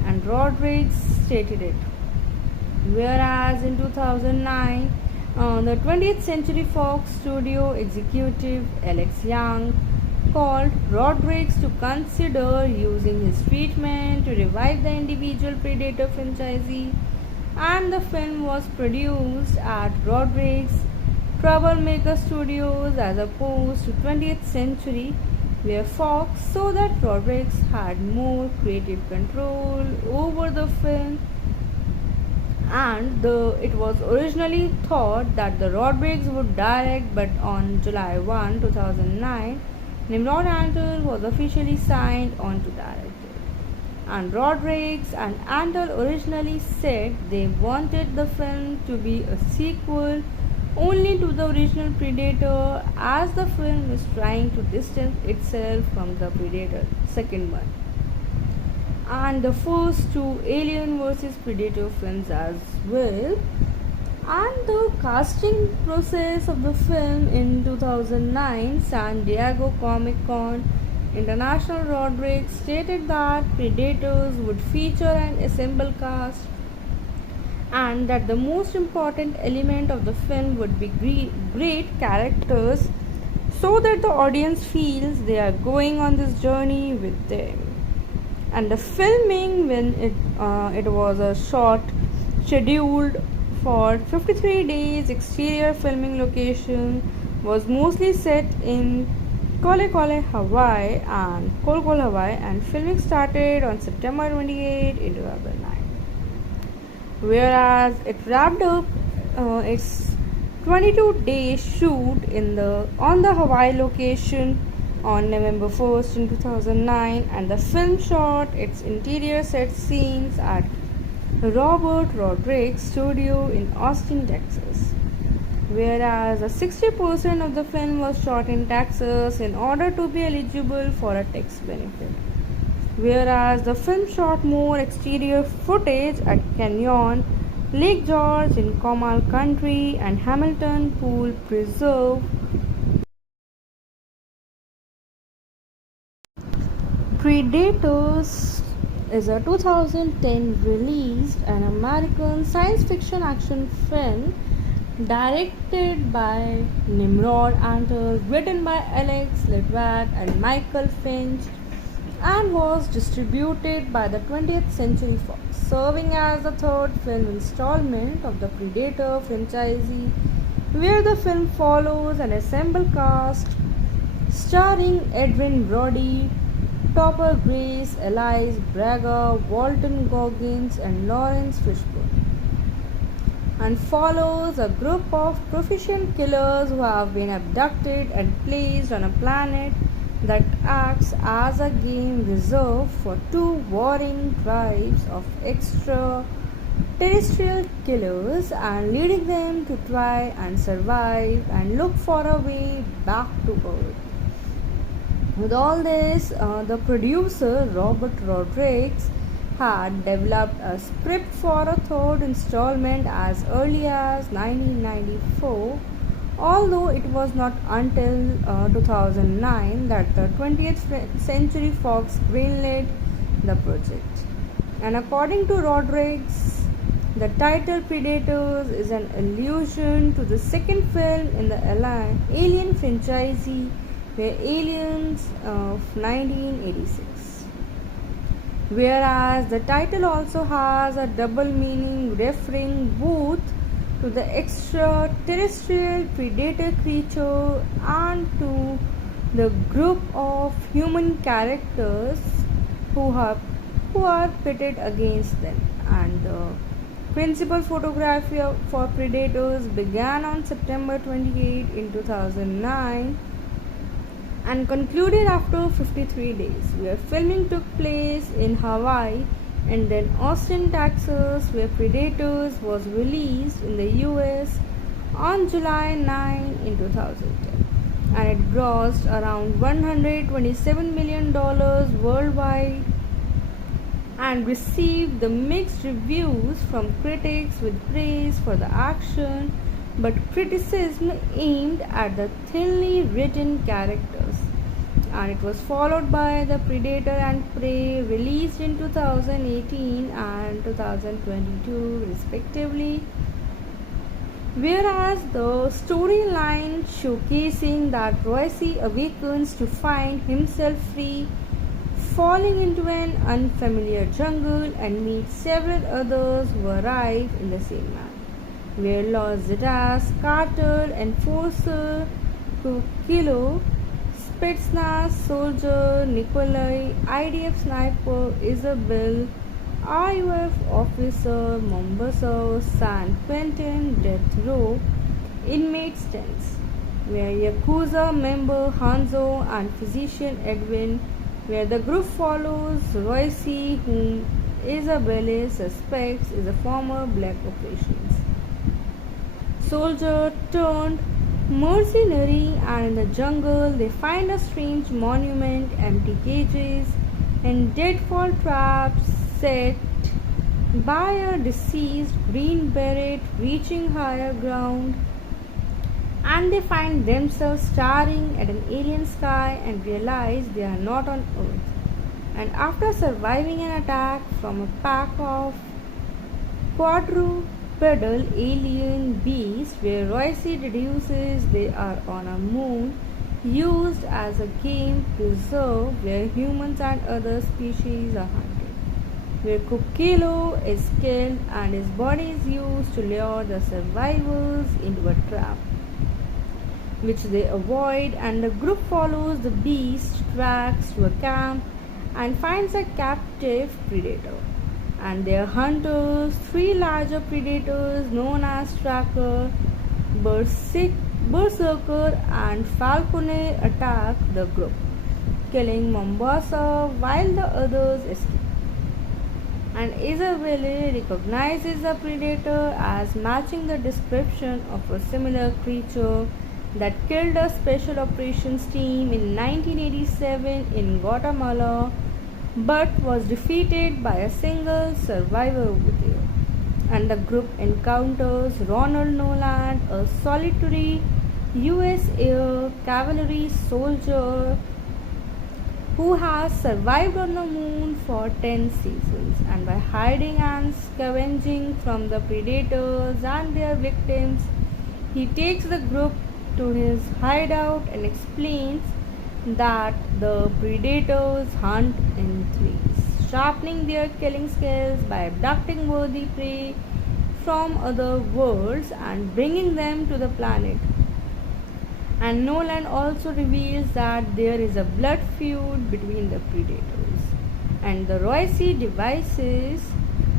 and Rodriguez stated it. Whereas in 2009, the 20th Century Fox studio executive Alex Young called Rodriguez to consider using his treatment to revive the individual Predator franchise, and the film was produced at Rodriguez Troublemaker Studios as opposed to 20th Century, where Fox saw that Rodriguez had more creative control over the film, and it was originally thought that the Rodriguez would direct, but on July 1, 2009, Nimrod Antal was officially signed on to direct it. And Rodriguez and Antal originally said they wanted the film to be a sequel only to the original Predator, as the film is trying to distance itself from the Predator second one and the first two Alien vs Predator films as well. And the casting process of the film in 2009 San Diego Comic Con International, Rodriguez stated that Predators would feature an assembled cast and that the most important element of the film would be great characters so that the audience feels they are going on this journey with them. And the filming, when it was a short scheduled for 53 days, exterior filming location was mostly set in Kolekole, Hawaii and Kolkol, Hawaii, and filming started on September 28 in 2009. Whereas it wrapped up its 22-day shoot on the Hawaii location on November 1st in 2009, and the film shot its interior set scenes at Robert Rodriguez studio in Austin, Texas. Whereas 60% of the film was shot in Texas in order to be eligible for a tax benefit. Whereas the film shot more exterior footage at Canyon, Lake George in Comal Country, and Hamilton Pool Preserve. Predators is a 2010 released an American science fiction action film directed by Nimrod Antal, written by Alex Litvak and Michael Finch, and was distributed by the 20th Century Fox, serving as the third film installment of the Predator franchise, where the film follows an assembled cast starring Adrien Brody, Topper Grace, Elise Braga, Walton Goggins, and Lawrence Fishburne, and follows a group of proficient killers who have been abducted and placed on a planet that acts as a game reserve for two warring tribes of extraterrestrial killers, and leading them to try and survive and look for a way back to Earth. With all this, the producer Robert Rodriguez had developed a script for a third installment as early as 1994, although it was not until 2009 that the 20th Century Fox greenlit the project. And according to Rodriguez, the title Predators is an allusion to the second film in the Alien franchise, where Aliens of 1986. Whereas the title also has a double meaning referring both to the extraterrestrial predator creature and to the group of human characters who are pitted against them. And the principal photography for Predators began on September 28 in 2009 and concluded after 53 days, where filming took place in Hawaii and then Austin, Texas, where Predators was released in the US on July 9 in 2010, and it grossed around $127 million worldwide and received the mixed reviews from critics with praise for the action but criticism aimed at the thinly written characters. And it was followed by The Predator and Prey, released in 2018 and 2022 respectively, whereas the storyline showcasing that Royce awakens to find himself free, falling into an unfamiliar jungle and meets several others who arrive in the same manner, where Los Zetas, Carter, Enforcer, Kilo, Spetsnaz soldier Nikolai, IDF sniper Isabel, RUF officer Mombasa, San Quentin death row inmates tents, where Yakuza member Hanzo and physician Edwin, where the group follows Royce, whom Isabelle suspects is a former black operations soldier turned mercenary, and in the jungle they find a strange monument, empty cages, and deadfall traps set by a deceased green beret reaching higher ground, and they find themselves staring at an alien sky and realize they are not on Earth. And after surviving an attack from a pack of quadrupedal alien beasts, where Royce deduces they are on a moon used as a game preserve where humans and other species are hunted, where Kukilo is killed and his body is used to lure the survivors into a trap, which they avoid, and the group follows the beast tracks to a camp and finds a captive predator. And their hunters, three larger predators known as Tracker, Berserker, and Falcone, attack the group, killing Mombasa while the others escape. And Isabelle recognizes the predator as matching the description of a similar creature that killed a special operations team in 1987 in Guatemala, but was defeated by a single survivor over there. And the group encounters Ronald Nolan, a solitary US Air Cavalry soldier who has survived on the moon for 10 seasons, and by hiding and scavenging from the predators and their victims, he takes the group to his hideout and explains that the predators hunt in threes, sharpening their killing skills by abducting worthy prey from other worlds and bringing them to the planet. And Nolan also reveals that there is a blood feud between the predators, and the Royce devises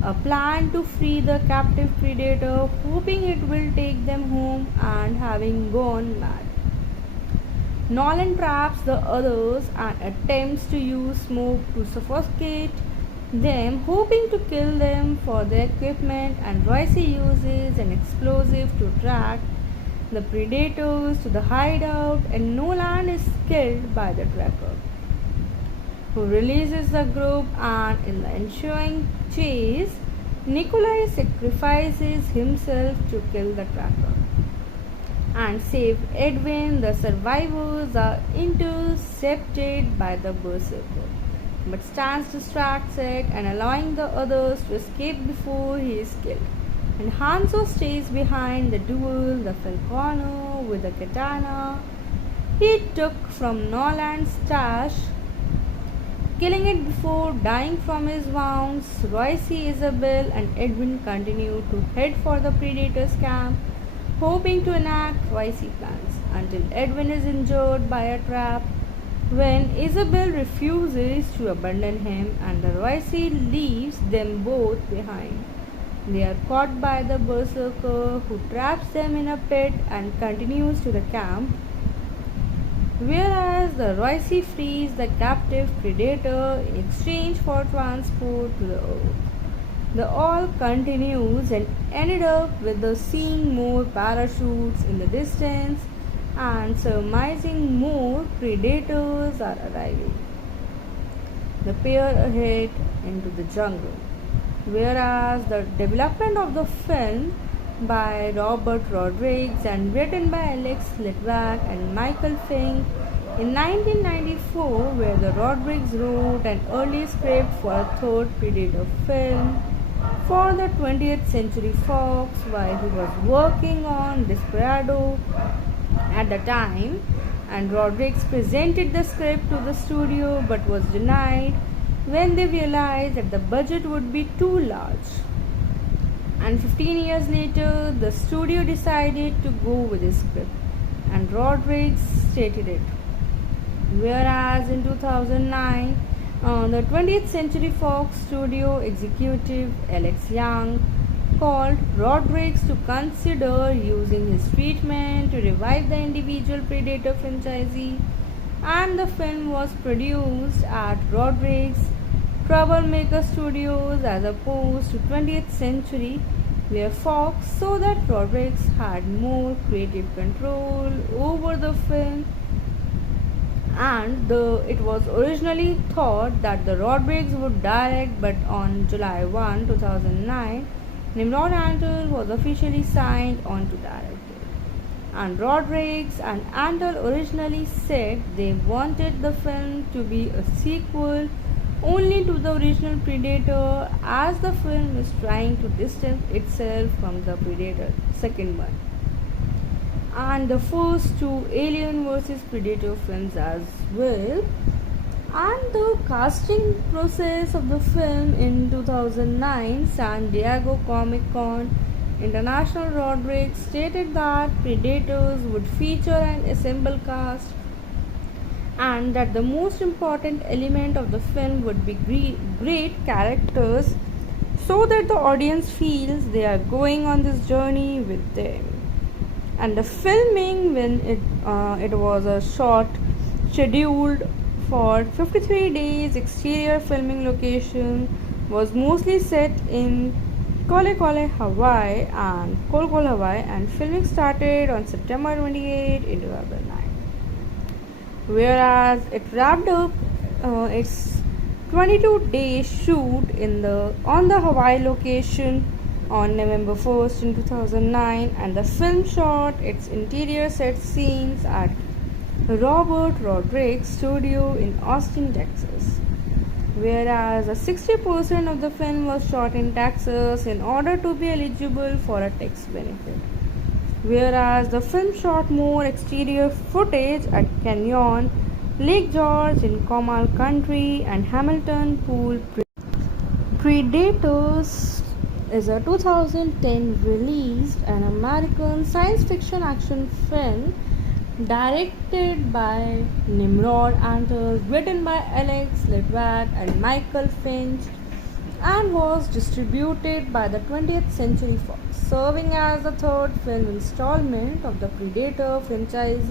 a plan to free the captive predator, hoping it will take them home, and having gone mad, Nolan traps the others and attempts to use smoke to suffocate them, hoping to kill them for their equipment, and Royce uses an explosive to track the predators to the hideout, and Nolan is killed by the tracker. who releases the group, and in the ensuing chase, Nikolai sacrifices himself to kill the tracker and save Edwin. The survivors are intercepted by the berserker, but stands distracted and allowing the others to escape before he is killed. And Hanzo stays behind the duel, the Falconer with the katana he took from Nolan's stash, killing it before dying from his wounds. Royce, Isabel, and Edwin continue to head for the Predator's camp, hoping to enact Royce plans until Edwin is injured by a trap. When Isabel refuses to abandon him and the Royce leaves them both behind, they are caught by the berserker who traps them in a pit and continues to the camp, whereas the Royce frees the captive predator in exchange for transport to the Earth. The all continues and ended up with the seeing more parachutes in the distance and surmising more predators are arriving. The pair head into the jungle, whereas the development of the film by Robert Rodriguez and written by Alex Litvak and Michael Fink in 1994, where the Rodriguez wrote an early script for a third Predator film for the 20th Century Fox while he was working on Desperado at the time, and Rodriguez presented the script to the studio but was denied when they realized that the budget would be too large. And 15 years later, the studio decided to go with his script, and Rodriguez stated it. Whereas in 2009, the 20th Century Fox studio executive Alex Young called Rodriguez to consider using his treatment to revive the individual Predator franchise, and the film was produced at Rodriguez Troublemaker Studios as opposed to 20th Century, where Fox saw that Rodriguez had more creative control over the film, and it was originally thought that the Rodriguez would direct, but on July 1, 2009, Nimrod Antal was officially signed on to direct it. And Rodriguez and Antal originally said they wanted the film to be a sequel only to the original Predator, as the film is trying to distance itself from the Predator second one and the first two Alien vs Predator films as well. And the casting process of the film in 2009 San Diego Comic Con International, Rodriguez stated that Predators would feature an assembled cast and that the most important element of the film would be great characters so that the audience feels they are going on this journey with them. And the filming, when it was a short scheduled for 53 days, exterior filming location was mostly set in Kolekole, Hawaii and Kolkol, Hawaii, and filming started on September 28 in 2009. Whereas it wrapped up its 22-day shoot on the Hawaii location on November 1st in 2009, and the film shot its interior set scenes at Robert Rodriguez studio in Austin, Texas. Whereas 60% of the film was shot in Texas in order to be eligible for a tax benefit. Whereas the film shot more exterior footage at Canyon, Lake George in Comal Country, and Hamilton Pool. Predators is a 2010 released an American science fiction action film directed by Nimrod Antal, written by Alex Litvak and Michael Finch, and was distributed by the 20th Century Fox, serving as the third film installment of the Predator franchise,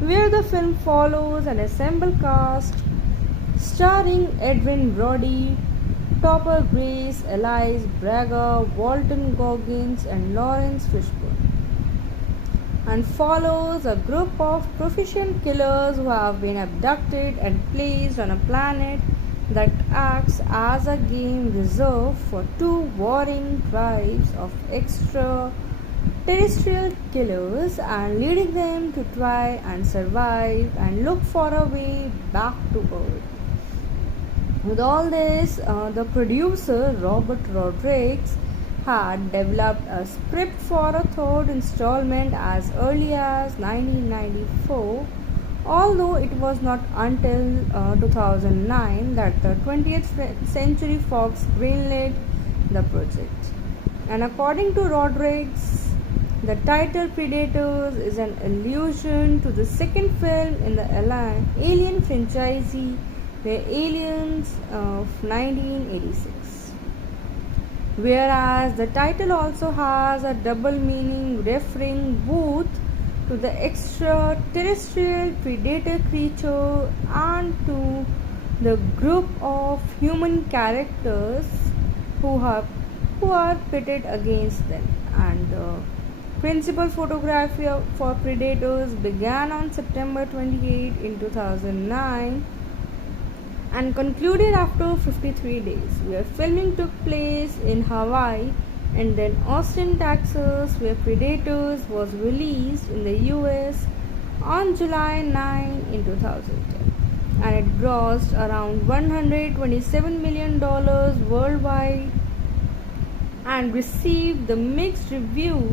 where the film follows an assembled cast starring Edwin Brody, Topper Grace, Elise Braga, Walton Goggins, and Lawrence Fishburne. and follows a group of proficient killers who have been abducted and placed on a planet that acts as a game reserve for two warring tribes of extraterrestrial killers and leading them to try and survive and look for a way back to Earth. With all this, the producer Robert Rodriguez had developed a script for a third installment as early as 1994, although it was not until 2009 that the 20th Century Fox greenlit the project. And according to Rodriguez, the title Predators is an allusion to the second film in the Alien franchise, The Aliens of 1986. Whereas the title also has a double meaning referring both to the extraterrestrial predator creature and to the group of human characters who are pitted against them. And principal photography for Predators began on September 28 in 2009 and concluded after 53 days, where filming took place in Hawaii and then Austin, Texas, where Predators was released in the US on July 9 in 2010, and it grossed around $127 million worldwide and received the mixed reviews